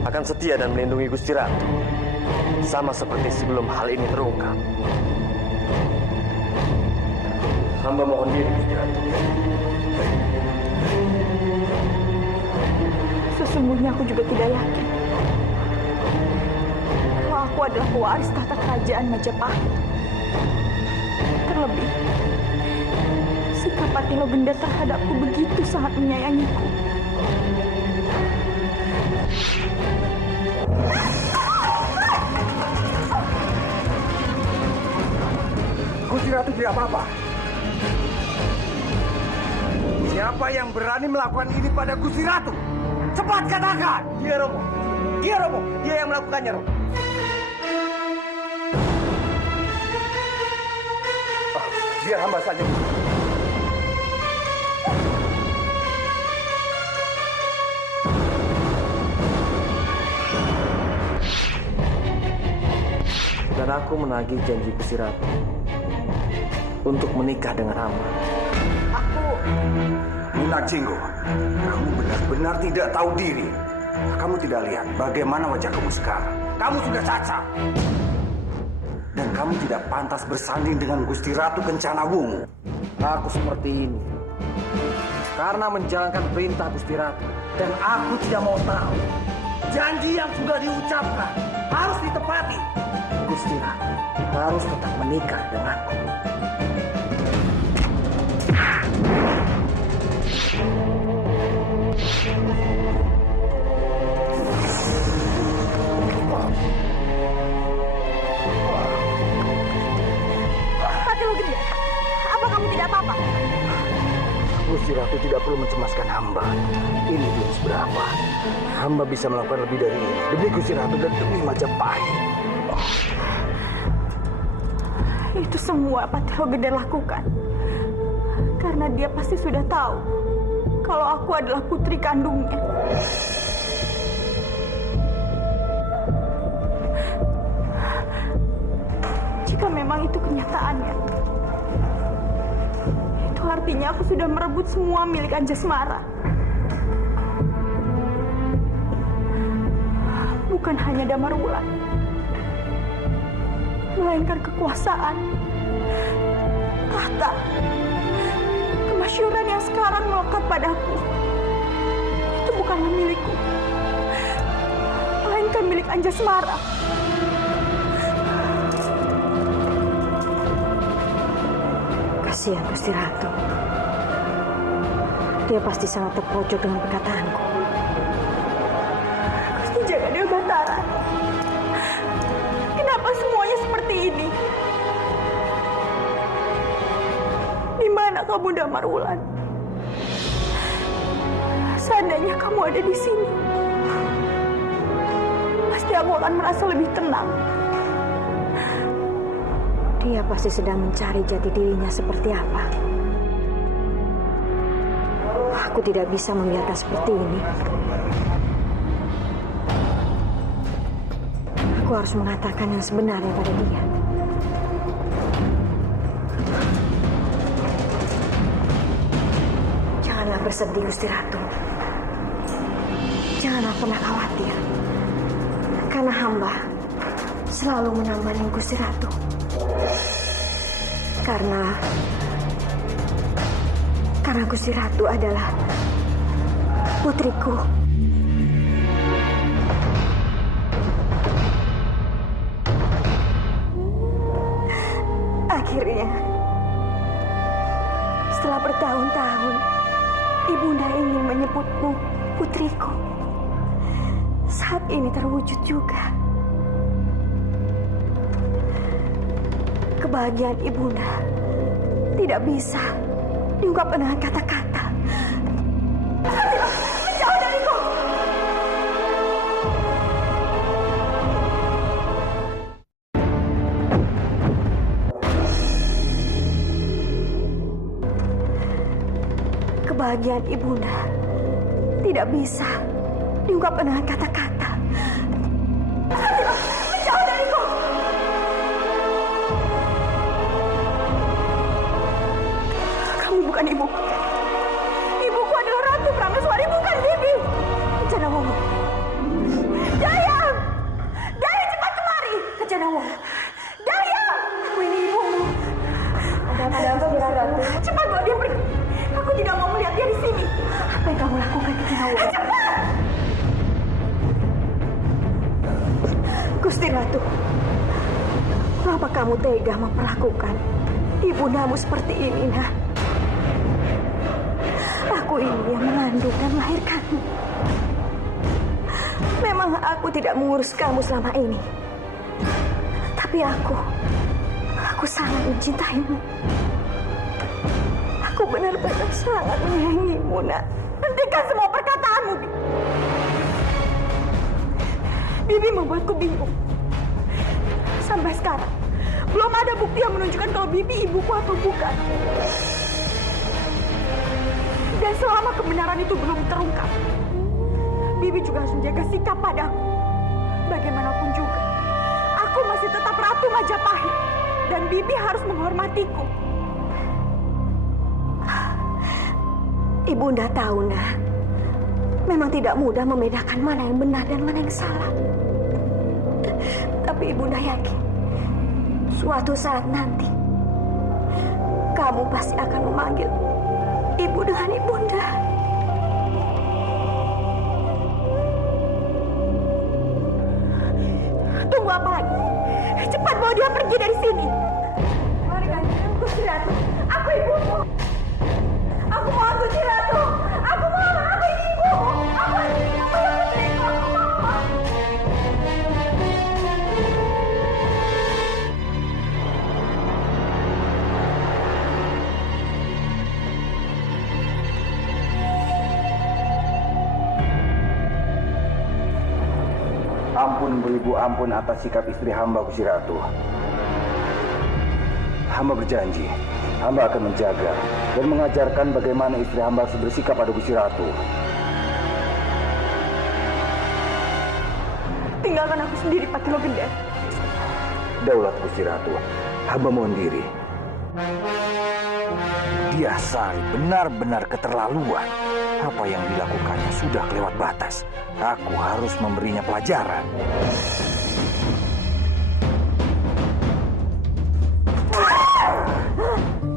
akan setia dan melindungi Gusti Ratu, sama seperti sebelum hal ini terungkap. Hamba mohon diri, Gusti Ratu. Sesungguhnya aku juga tidak yakin kalau aku aku adalah pewaris tahta kerajaan Majapahit. Terlebih, sikap Patih Logenda terhadapku begitu sangat menyayangiku. Gusti Ratu tidak apa-apa. Siapa yang berani melakukan ini pada Gusti Ratu? Cepat katakan! Dia Romo. Dia Romo. Dia yang melakukannya, Romo. Biar hamba saja. Dan aku menagih janji Gusti Ratu untuk menikah dengan Rama. Minang Jinggo, kamu benar-benar tidak tahu diri. Kamu tidak lihat bagaimana wajah kamu sekarang. Kamu sudah cacat. Dan kamu tidak pantas bersanding dengan Gusti Ratu Kencana Wungu. Aku seperti ini karena menjalankan perintah Gusti Ratu. Dan aku tidak mau tahu janji yang sudah diucapkan harus ditepati. Gusti Ratu harus tetap menikah denganku. Patih Logenda, apa kamu tidak apa-apa? Gusti Ratu tidak perlu mencemaskan hamba. Ini belum seberapa. Hamba bisa melakukan lebih dari ini demi Gusti Ratu dan demi Majapahit. Itu semua Patih Logenda lakukan karena dia pasti sudah tahu kalau aku adalah putri kandungnya. Jika memang itu kenyataannya, itu artinya aku sudah merebut semua milik Anjasmara. Bukan hanya Damarwulan, melainkan kekuasaan, tahta, kemasyhuran yang sekarang melekat padaku. Itu bukanlah milikku, melainkan milik Anjasmara. Kasihan Gusti Ratu. Dia pasti sangat terpojok dengan perkataanku. Gusti Jaga Batara, kenapa semuanya seperti ini? Di mana kamu, Damarwulan? Seandainya kamu ada di sini, pasti aku akan merasa lebih tenang. Dia pasti sedang mencari jati dirinya seperti apa. Aku tidak bisa membiarkan seperti ini. Aku harus mengatakan yang sebenarnya pada dia. Janganlah bersedih, Gusti Ratu. Janganlah pernah khawatir. Karena hamba selalu menemani Gusti Ratu. Karena Gusti Ratu adalah putriku. Akhirnya, setelah bertahun-tahun, Ibunda ingin menyebutmu putriku. Saat ini terwujud juga. Kebahagiaan Ibunda tidak bisa diungkapkan dengan kata-kata. Menjauh dariku! Kebahagiaan Ibunda tidak bisa diungkapkan dengan kata-kata. Menjauh dariku! Bukan ibu. Ibuku adalah Ratu Prameswari, bukan Bibi. Kencana Wungu. Daya! Daya, cepat kemari! Kencana Wungu. Daya! Aku ini ibumu. Ada apa, Ratu? Cepat bawa dia pergi. Aku tidak mau melihat dia di sini. Apa yang kamu lakukan, Kencana Wungu? Cepat! Gusti Ratu. kamu tega memperlakukan ibundamu seperti ini, Nak? Aku ini yang mengandung dan melahirkanmu. Memang aku tidak mengurus kamu selama ini. Tapi aku sangat mencintaimu. Aku benar-benar sangat menyayangimu, Nak. Hentikan semua perkataanmu, Bibi. Bibi membuatku bingung. Sampai sekarang, belum ada bukti yang menunjukkan kalau Bibi ibuku atau bukan. Dan selama kebenaran itu belum terungkap, Bibi juga harus menjaga sikap padaku. Bagaimanapun juga, aku masih tetap Ratu Majapahit. Dan Bibi harus menghormatiku. Ibunda tahu, Nak. Memang tidak mudah membedakan mana yang benar dan mana yang salah. Tapi Ibunda yakin, suatu saat nanti, kamu pasti akan memanggil Ibu dengan Ibunda. Tunggu apa lagi? Cepat bawa dia pergi dari sini. Mari, Kanjeng Gusti Ratu. Aku ibumu. Aku mohon, Gusti Ratu. Aku mohon, aku ini ibumu. Aku ini ibumu. Aku mohon. Ampun, Ibu, ampun atas sikap istri hamba, Gusti Ratu. Hamba berjanji, hamba akan menjaga dan mengajarkan bagaimana istri hamba harus bersikap pada Gusti Ratu. Tinggalkan aku sendiri, Patilo Genda. Daulat Gusti Ratu, hamba mohon diri. Dia Sari benar-benar keterlaluan. Apa yang dilakukannya sudah kelewat batas. Aku harus memberinya pelajaran.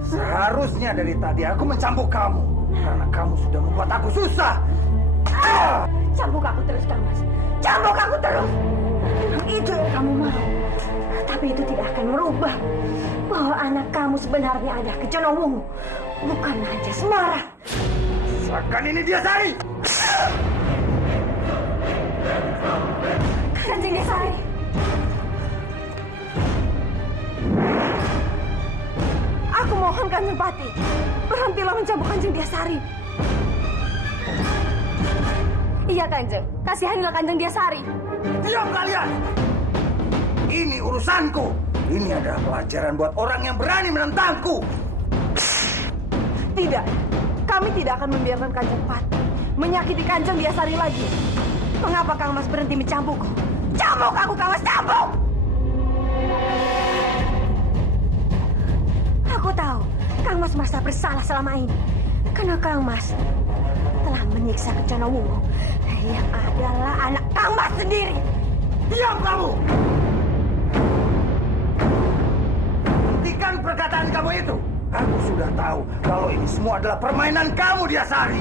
Seharusnya dari tadi aku mencambuk kamu. Karena kamu sudah membuat aku susah. Cambuk aku terus, Kang Mas. Cambuk aku terus. Itu yang kamu mau. Tapi itu tidak akan merubah bahwa anak kamu sebenarnya adalah Kejonowungu, bukan Anjasmara. Serahkan ini dia, Sari. Kanjeng Desari. Aku mohon, Kanjeng Pati, berhentilah mencambuk Kanjeng Desari. Iya, Kanjeng. Kasihanilah Kanjeng Desari. Diam kalian! Ini urusanku. Ini adalah pelajaran buat orang yang berani menentangku. Tidak, kami tidak akan membiarkan Kanjeng Pati menyakiti Kanjeng Desari lagi. Mengapa Kang Mas berhenti mencambukku? Cambuk aku, Kang Mas, cambuk! Aku tahu Kang Mas merasa bersalah selama ini. Karena Kang Mas telah menyiksa Kejonowungu yang adalah anak Kang Mas sendiri. Diam kamu! Hentikan perkataan kamu itu. Aku sudah tahu kalau ini semua adalah permainan kamu, Diasari.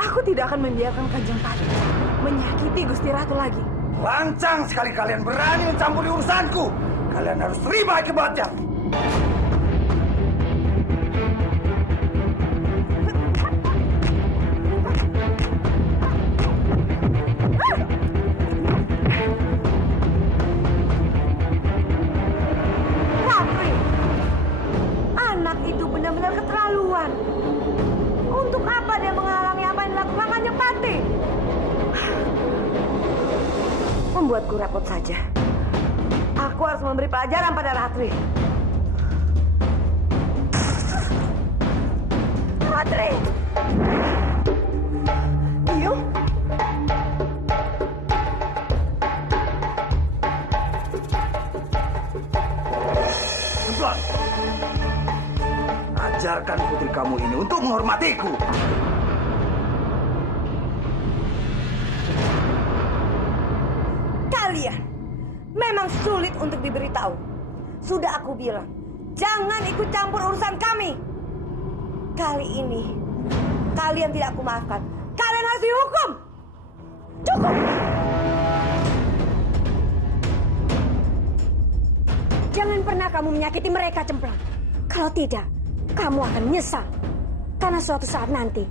Aku tidak akan membiarkan Kanjeng Pati menyakiti Gusti Ratu lagi. Lancang sekali kalian berani mencampuri urusanku. Kalian harus terima akibatnya. Ratri, anak itu benar-benar keterlaluan. Untuk apa dia menghalangi apa yang dilakukan Kanjeng Pati? Membuatku repot saja. Aku harus memberi pelajaran pada Ratri. Ratri! Iyo? Templon, ajarkan putri kamu ini untuk menghormatiku. Kalian memang sulit untuk diberitahu. Sudah aku bilang, jangan ikut campur urusan kami. Kali ini, kalian tidak aku maafkan. Kalian harus dihukum. Cukup! Jangan pernah kamu menyakiti mereka, Cemplang. Kalau tidak, kamu akan menyesal. Karena suatu saat nanti,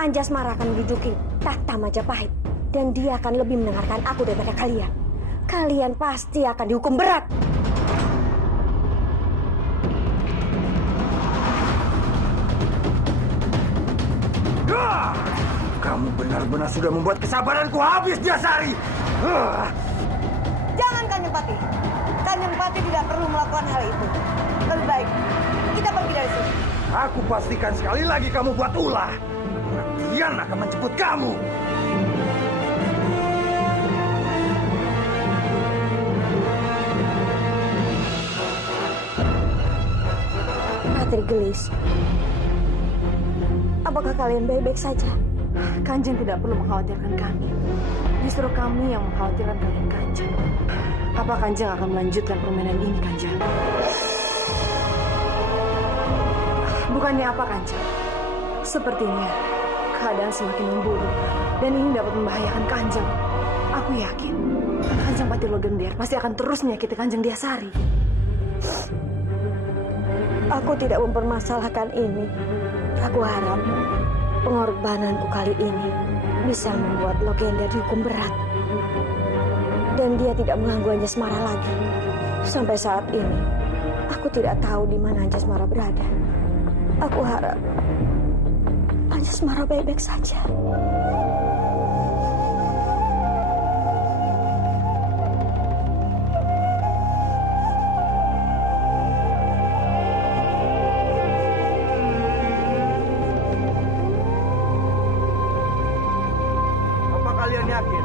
Anjasmara akan menduduki tahta Majapahit. Dan dia akan lebih mendengarkan aku daripada kalian. Kalian pasti akan dihukum berat. Kamu benar-benar sudah membuat kesabaranku habis, Jasari. Jangan Kanjeng Pati. Kanjeng Pati tidak perlu melakukan hal itu. Lebih baik kita pergi dari sini. Aku pastikan sekali lagi kamu buat ulah. Kematian akan menjemput kamu. Ratri Gelis, apakah kalian baik-baik saja? Kanjeng tidak perlu mengkhawatirkan kami. Justru kami yang mengkhawatirkan kalian, Kanjeng. Apa Kanjeng akan melanjutkan permainan ini, Kanjeng? Bukannya apa, Kanjeng? Sepertinya keadaan semakin memburuk dan ini dapat membahayakan Kanjeng. Aku yakin Kanjeng Pati Logender pasti akan terus menyakiti Kanjeng Diasari. Aku tidak mempermasalahkan ini. Aku harap pengorbananku kali ini bisa membuat Logender dihukum berat. Dan dia tidak mengganggu Anjasmara lagi. Sampai saat ini, aku tidak tahu di mana Anjasmara berada. Aku harap Anjasmara baik-baik saja. Kalian yakin?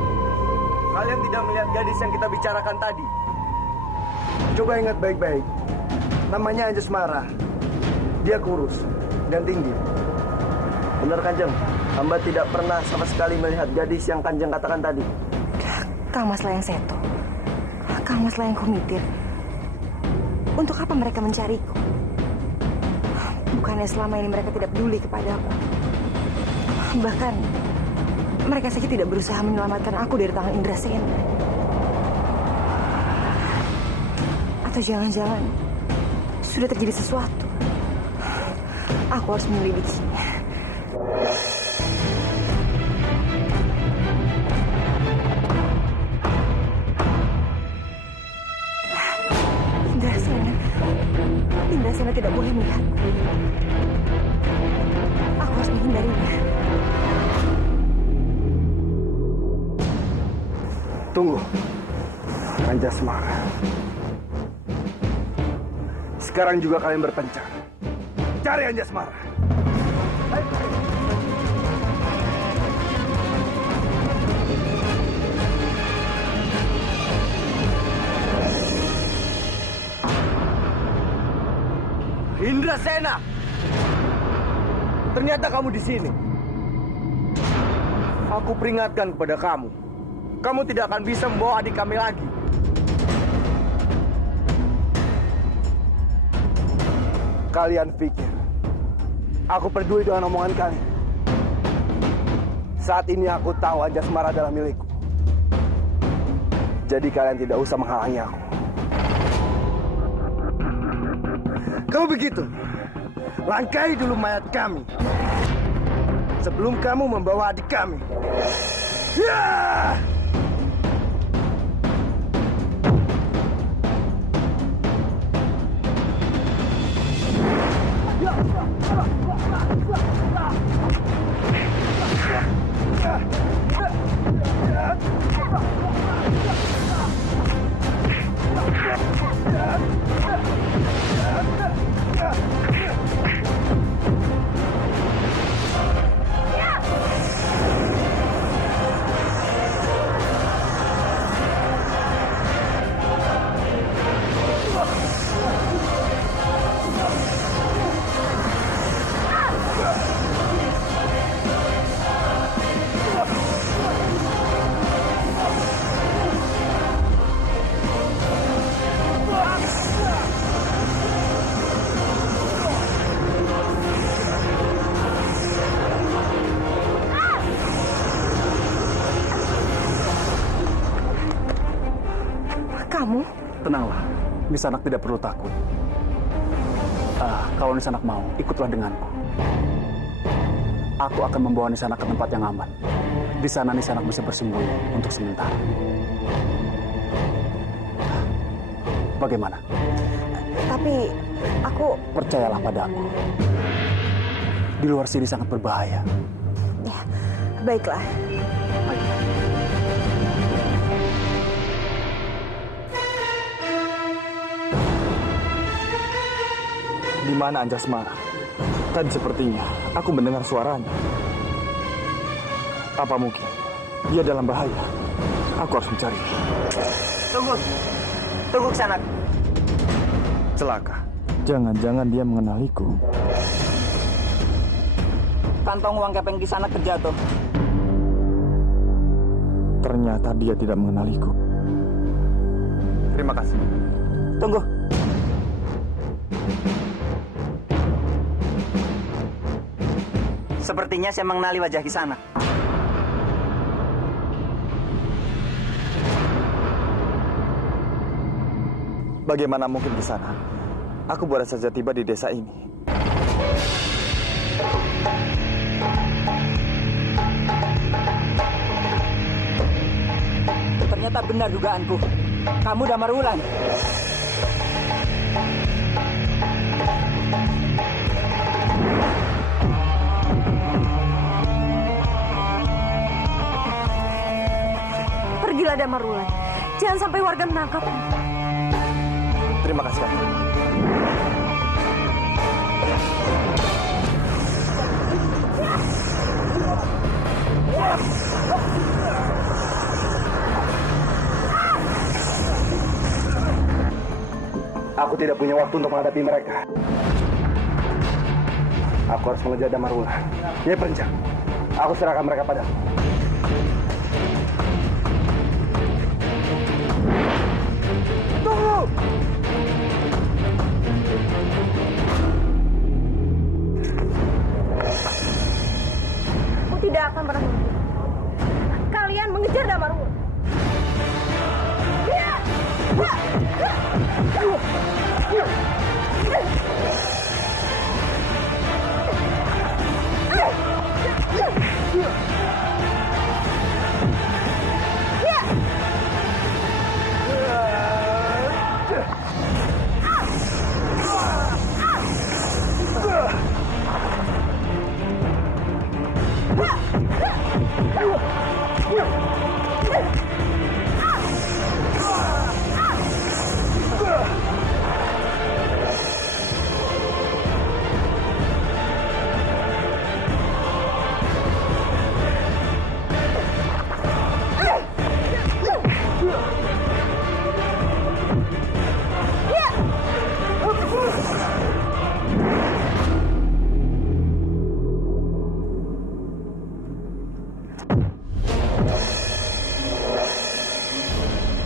Kalian tidak melihat gadis yang kita bicarakan tadi? Coba ingat baik-baik. Namanya Anjasmara. Dia kurus dan tinggi. Benar Kanjeng, hamba tidak pernah sama sekali melihat gadis yang Kanjeng katakan tadi. Kang Mas Layang Seto, Kang Mas Layang Komitir, untuk apa mereka mencariku? Bukannya selama ini mereka tidak peduli kepadaku. Bahkan mereka saja tidak berusaha menyelamatkan aku dari tangan Indrasena. Atau jangan-jangan sudah terjadi sesuatu. Aku harus menyelidikinya. Indrasena tidak boleh melihat. Aku harus menghindarinya. Tunggu, Anjasmara. Sekarang juga kalian berpencar. Cari Anjasmara. Indrasena! Ternyata kamu di sini. Aku peringatkan kepada kamu. Kamu tidak akan bisa membawa adik kami lagi. Kalian pikir aku peduli dengan omongan kalian? Saat ini aku tahu Anjasmara adalah milikku. Jadi kalian tidak usah menghalangi aku. Kamu begitu? Langkahi dulu mayat kami sebelum kamu membawa adik kami. Ya! Nisanak tidak perlu takut. Kalau Nisanak mau, ikutlah denganku. Aku akan membawa Nisanak ke tempat yang aman. Di sana Nisanak bisa bersembunyi untuk sementara. Bagaimana? Tapi aku... Percayalah padaku. Di luar sini sangat berbahaya. Ya, baiklah. Di mana Anjasmara? Tadi sepertinya aku mendengar suaranya. Apa mungkin dia dalam bahaya? Aku harus mencari. Tunggu Kisanak. Celaka. Jangan-jangan dia mengenaliku. Kantong uang kepeng Kisanak terjatuh. Ternyata dia tidak mengenaliku. Terima kasih. Tunggu. Sepertinya saya mengenali wajah Kisanak. Bagaimana mungkin di sana? Aku baru saja tiba di desa ini. Ternyata benar dugaanku. Kamu Damar Wulan. Pergilah Damar Wulan. Jangan sampai warga menangkapmu. Terima kasih, Kakak. Aku tidak punya waktu untuk menghadapi mereka. Aku harus mengejar Damar Wulan. Nyai Perenjang, aku serahkan mereka padamu. Tunggu! Aku tidak akan pernah membiarkan kalian mengejar Damar Wulan.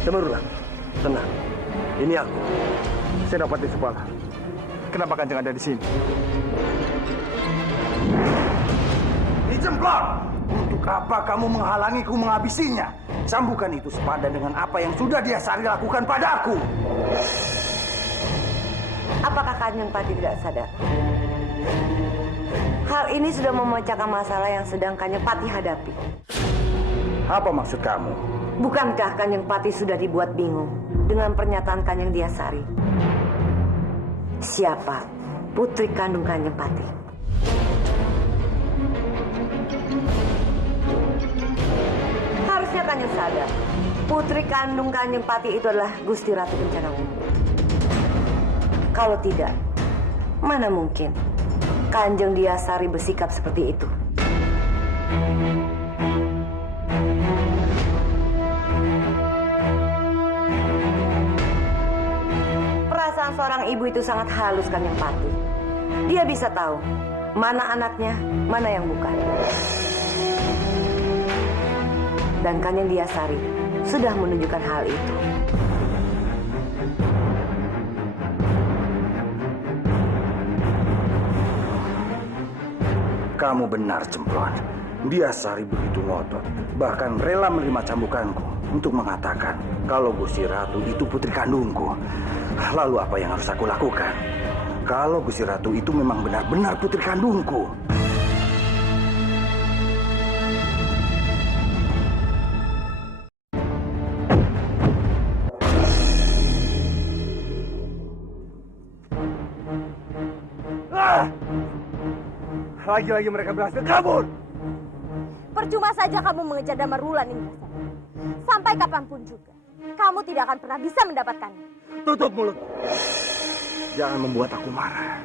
Damar Wulan, tenang. Ini aku. Senopati Supala. Kenapa Kanjeng ada di sini? Dijemplok! Untuk apa kamu menghalangiku menghabisinya? Sambungkan itu sepadan dengan apa yang sudah Diyasari lakukan padaku. Apakah Kanjeng Pati tidak sadar? Hal ini sudah memecahkan masalah yang sedang Kanjeng Pati hadapi. Apa maksud kamu? Bukankah Kanjeng Pati sudah dibuat bingung dengan pernyataan Kanjeng Diyasari? Siapa putri kandung Kanjeng Pati? Harusnya Kanjeng sadar, putri kandung Kanjeng Pati itu adalah Gusti Ratu Kencana Wungu. Kalau tidak, mana mungkin Kanjeng Diyasari bersikap seperti itu? Perasaan seorang ibu itu sangat halus, Kanjeng Pati. Dia bisa tahu mana anaknya, mana yang bukan. Dan Kanjeng Diyasari sudah menunjukkan hal itu. Kamu benar, Cemplon. Dia Sari begitu ngotot, bahkan rela menerima cambukanku untuk mengatakan kalau Gusti Ratu itu putri kandungku. Lalu apa yang harus aku lakukan? Kalau Gusti Ratu itu memang benar-benar putri kandungku. Lagi-lagi mereka berhasil kabur. Percuma saja kamu mengejar Damarwulan ini. Sampai kapanpun juga, kamu tidak akan pernah bisa mendapatkannya. Tutup mulut. Jangan membuat aku marah.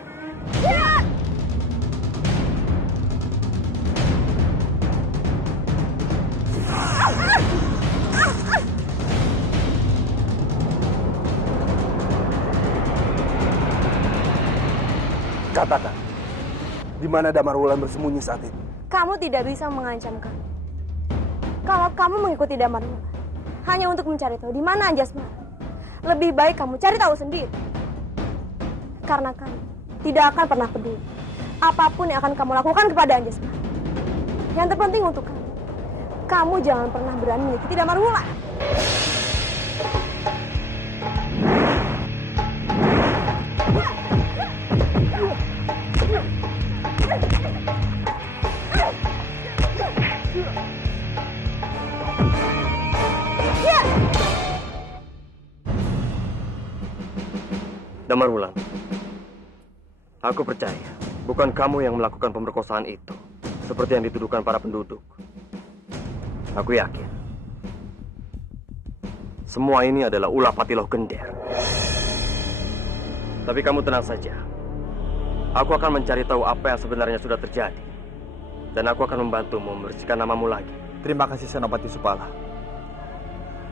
Katakan, di mana Damarwulan bersembunyi saat ini? Kamu tidak bisa mengancam kami. Kalau kamu mengikuti Damarwulan hanya untuk mencari tahu di mana Anjasmara, lebih baik kamu cari tahu sendiri. Karena kami tidak akan pernah peduli apapun yang akan kamu lakukan kepada Anjasmara. Yang terpenting untuk kamu jangan pernah berani mengikuti Damarwulan. Damarwulan, aku percaya bukan kamu yang melakukan pemerkosaan itu, seperti yang dituduhkan para penduduk. Aku yakin semua ini adalah ulah Patiloh Gender. Tapi kamu tenang saja. Aku akan mencari tahu apa yang sebenarnya sudah terjadi. Dan aku akan membantumu membersihkan namamu lagi. Terima kasih Senopati Supala.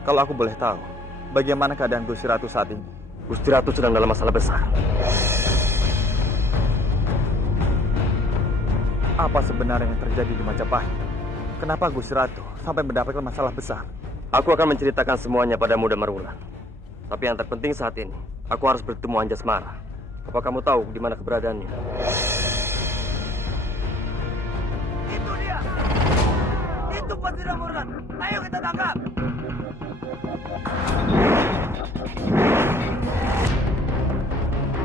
Kalau aku boleh tahu, bagaimana keadaan Gusti Ratu saat ini? Gusti Ratu sedang dalam masalah besar. Apa sebenarnya yang terjadi di Majapahit? Kenapa Gusti Ratu sampai mendapatkan masalah besar? Aku akan menceritakan semuanya padamu, Damarwulan. Tapi yang terpenting saat ini, aku harus bertemu Anjasmara. Apa kamu tahu di mana keberadaannya? Itu dia! Itu pasti Damarwulan! Ayo kita tangkap!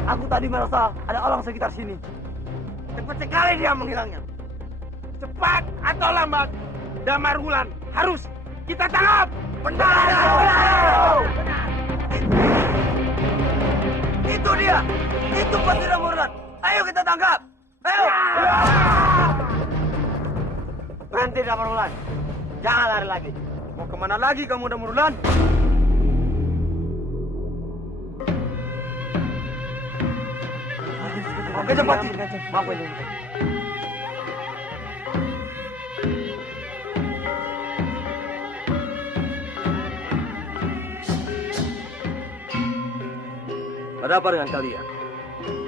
Aku tadi merasa ada orang sekitar sini. Cepat sekali dia menghilangnya. Cepat atau lambat, Damarwulan harus kita tangkap! Benar! Itu dia! Itu pasti Damarwulan! Ayo kita tangkap! Ayo! Berhenti Damarwulan! Jangan lari lagi! Mau kemana lagi kamu Damarwulan? Oke cepat! Mampu ini. Ada apa dengan kalian?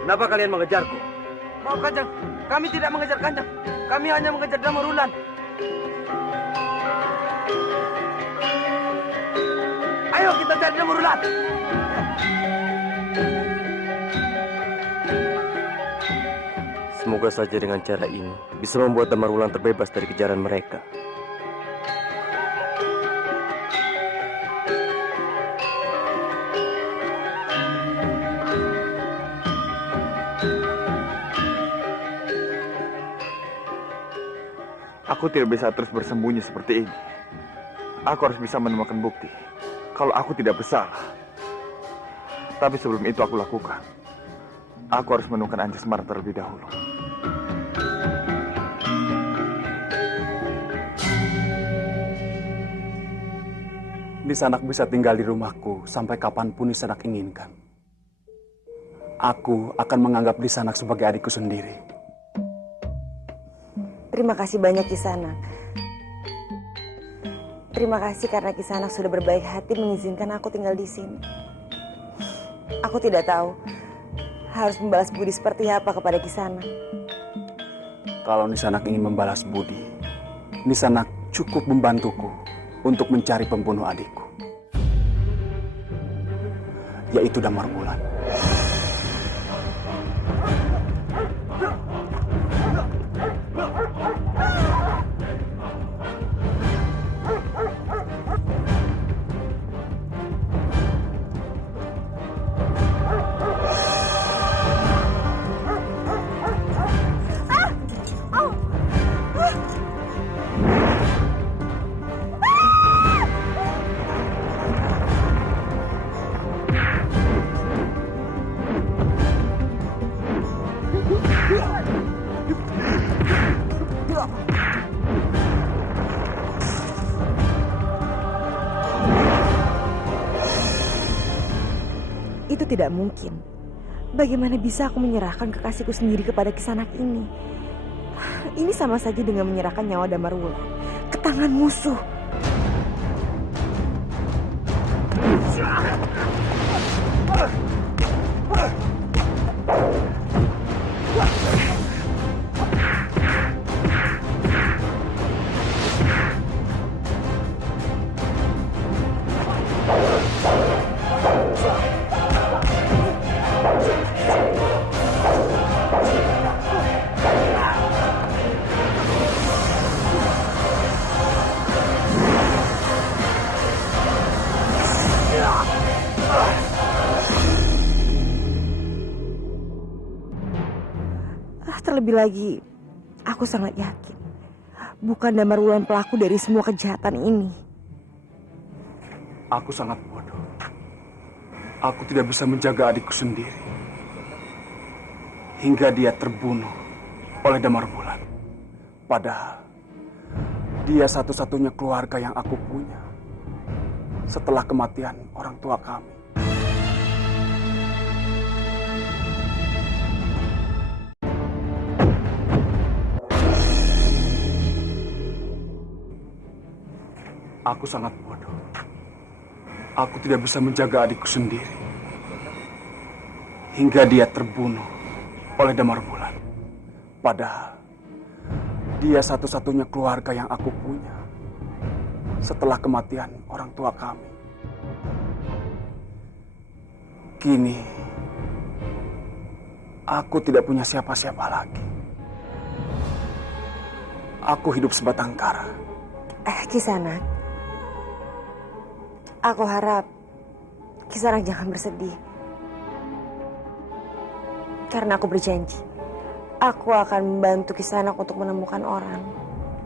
Kenapa kalian mengejarku? Maaf Kanjeng, kami tidak mengejar Kanjeng. Kami hanya mengejar Damarwulan. Ayo kita cari Damarwulan. Semoga saja dengan cara ini bisa membuat Damarwulan terbebas dari kejaran mereka. Aku tidak bisa terus bersembunyi seperti ini. Aku harus bisa menemukan bukti kalau aku tidak bersalah. Tapi sebelum itu aku lakukan. Aku harus menemukan Anjasmara terlebih dahulu. Nisanak bisa tinggal di rumahku sampai kapanpun Nisanak inginkan. Aku akan menganggap Nisanak sebagai adikku sendiri. Terima kasih banyak Kisanak. Terima kasih karena Kisanak sudah berbaik hati mengizinkan aku tinggal di sini. Aku tidak tahu harus membalas budi seperti apa kepada Kisanak. Kalau Nisanak ingin membalas budi, Nisanak cukup membantuku untuk mencari pembunuh adikku, yaitu Damarwulan. tidak mungkin. Bagaimana bisa aku menyerahkan kekasihku sendiri kepada Kisanak ini? Ini sama saja dengan menyerahkan nyawa Damarwulan ke tangan musuh. Terlebih lagi, aku sangat yakin bukan Damarwulan pelaku dari semua kejahatan ini. Aku sangat bodoh. Aku tidak bisa menjaga adikku sendiri hingga dia terbunuh oleh Damarwulan. Padahal dia satu-satunya keluarga yang aku punya setelah kematian orang tua kami. Aku sangat bodoh. Aku tidak bisa menjaga adikku sendiri hingga dia terbunuh oleh Damarwulan. Padahal dia satu-satunya keluarga yang aku punya setelah kematian orang tua kami. Kini aku tidak punya siapa-siapa lagi. Aku hidup sebatang kara. Kisanak, aku harap Kisanak jangan bersedih. Karena aku berjanji, aku akan membantu Kisanak untuk menemukan orang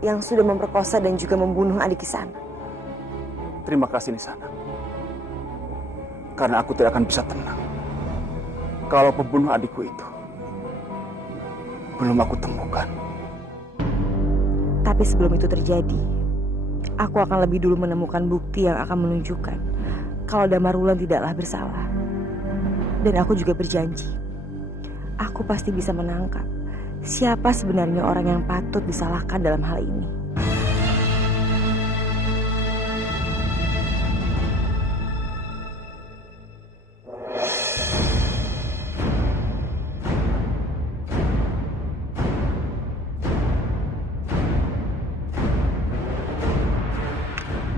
yang sudah memperkosa dan juga membunuh adik Kisanak. Terima kasih Nisana. Karena aku tidak akan bisa tenang kalau pembunuh adikku itu belum aku temukan. Tapi sebelum itu terjadi, aku akan lebih dulu menemukan bukti yang akan menunjukkan kalau Damarwulan tidaklah bersalah. Dan aku juga berjanji, aku pasti bisa menangkap siapa sebenarnya orang yang patut disalahkan dalam hal ini.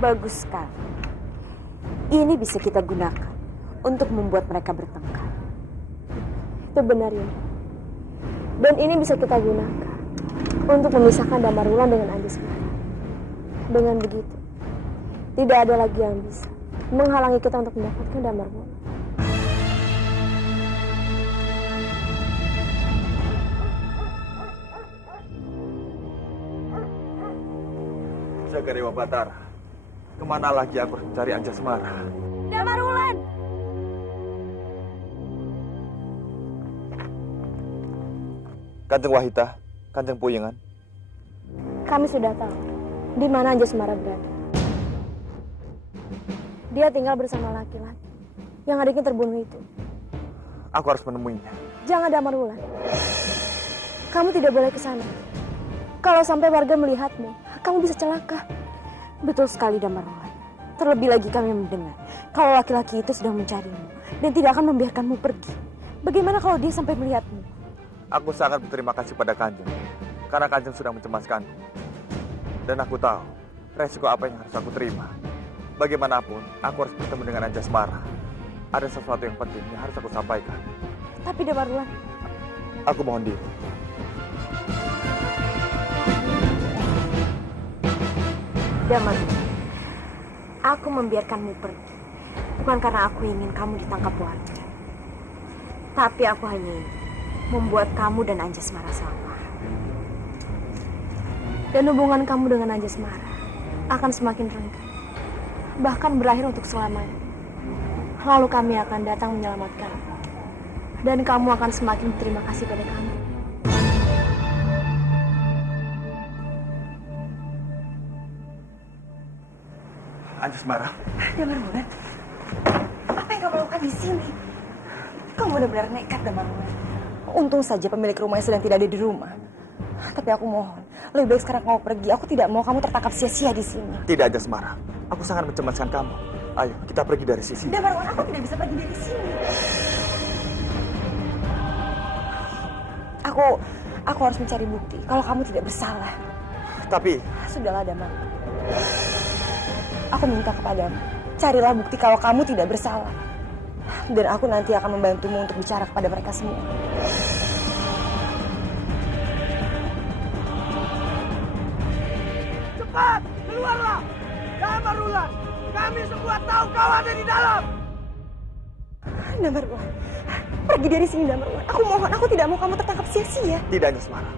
Bagus sekali. Ini bisa kita gunakan untuk membuat mereka bertengkar. Itu benar ya. Dan ini bisa kita gunakan untuk memisahkan Damarwulan dengan Anjasmara. Dengan begitu, tidak ada lagi yang bisa menghalangi kita untuk mendapatkan Damarwulan. Jaga Dewa Batara. Kemana lagi aku harus mencari Anjasmara? Damarwulan! Kanjeng Wahita, Kanjeng Puyengan. Kami sudah tahu di mana Anjasmara berada. Dia tinggal bersama laki-laki yang adiknya terbunuh itu. Aku harus menemuinya. Jangan Damarwulan. Kamu tidak boleh ke sana. Kalau sampai warga melihatmu, kamu bisa celaka. Betul sekali Damarwulan. Terlebih lagi kami mendengar kalau laki-laki itu sedang mencarimu dan tidak akan membiarkanmu pergi. Bagaimana kalau dia sampai melihatmu? Aku sangat berterima kasih pada Kanjeng karena Kanjeng sudah mencemaskanku. Dan aku tahu resiko apa yang harus aku terima. Bagaimanapun, aku harus bertemu dengan Anjasmara. Ada sesuatu yang penting yang harus aku sampaikan. Tapi Damarwulan, aku mohon diri. Damarwulan, aku membiarkanmu pergi bukan karena aku ingin kamu ditangkap warga, tapi aku hanya ingin membuat kamu dan Anjasmara sama. Dan hubungan kamu dengan Anjasmara akan semakin renggang, bahkan berakhir untuk selamanya. Lalu kami akan datang menyelamatkanmu, dan kamu akan semakin berterima kasih pada kami. Anjasmara. Damarwulan, apa yang kamu lakukan di sini? Kamu benar-benar nekat, Damarwulan. Untung saja pemilik rumahnya sedang tidak ada di rumah. Tapi aku mohon, lebih baik sekarang kamu pergi. Aku tidak mau kamu tertangkap sia-sia di sini. Tidak, Anjasmara. Aku sangat mencemaskan kamu. Ayo, kita pergi dari sini. Damarwulan, aku tidak bisa pergi dari sini. Aku harus mencari bukti kalau kamu tidak bersalah. Tapi... Sudahlah, Damar. Aku minta kepadamu, carilah bukti kalau kamu tidak bersalah. Dan aku nanti akan membantumu untuk bicara kepada mereka semua. Cepat, keluarlah! Damarwulan, kami semua tahu kau ada di dalam! Damarwulan, pergi dari sini, Damarwulan. Aku mohon, aku tidak mau kamu tertangkap sia-sia. Tidak, Anjasmara.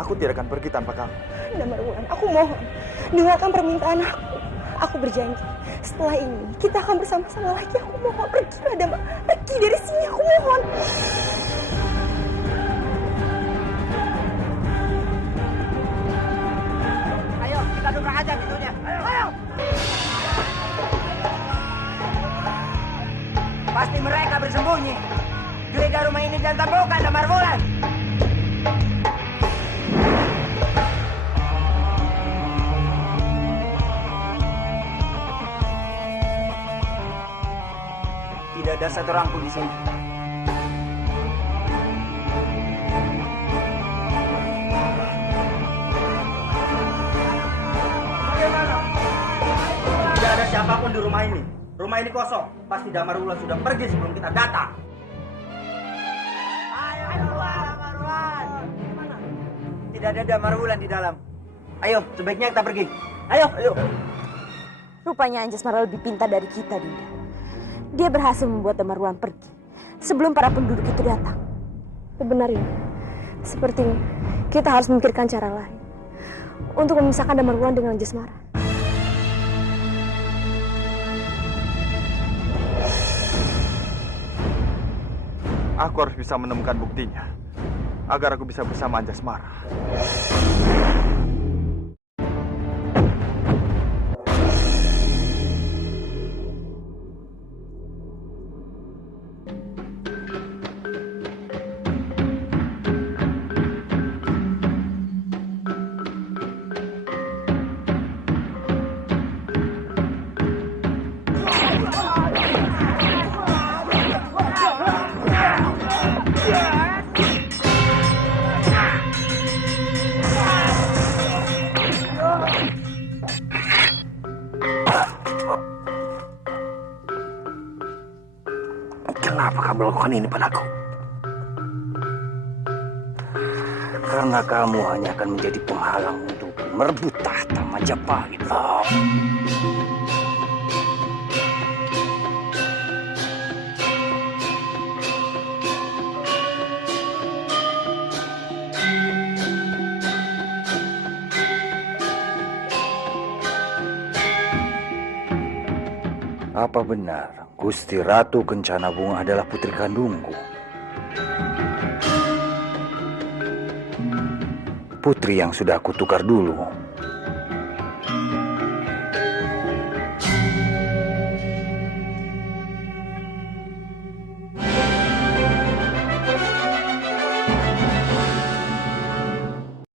Aku tidak akan pergi tanpa kamu. Damarwulan, aku mohon, dengarkan permintaan aku. Aku berjanji, setelah ini kita akan bersama-sama lagi. Aku mohon, pergilah, Damar. Pergi dari sini, aku mohon. Ayo, kita dobrak aja pintunya. Ayo. Pasti mereka bersembunyi. Geledah rumah ini dan temukan Damarwulan. Tidak ada satu orang pun di sini. Bagaimana? Tidak ada siapapun di rumah ini. Rumah ini kosong. Pasti Damarwulan sudah pergi sebelum kita datang. Ayo keluar, Damarwulan. Tidak ada Damarwulan di dalam. Ayo, sebaiknya kita pergi. Ayo. Rupanya Anjasmara lebih pintar dari kita, Dinda. Dia berhasil membuat Damarwulan pergi sebelum para penduduk itu datang. Sebenarnya, sepertinya kita harus memikirkan cara lain untuk memisahkan Damarwulan dengan Anjasmara. Aku harus bisa menemukan buktinya agar aku bisa bersama Anjasmara. Kenapa kamu melakukan ini padaku? Karena kamu hanya akan menjadi penghalang untuk merebut tahta Majapahit. Apa benar Gusti Ratu Kencana Bunga adalah putri kandungku? Putri yang sudah aku tukar dulu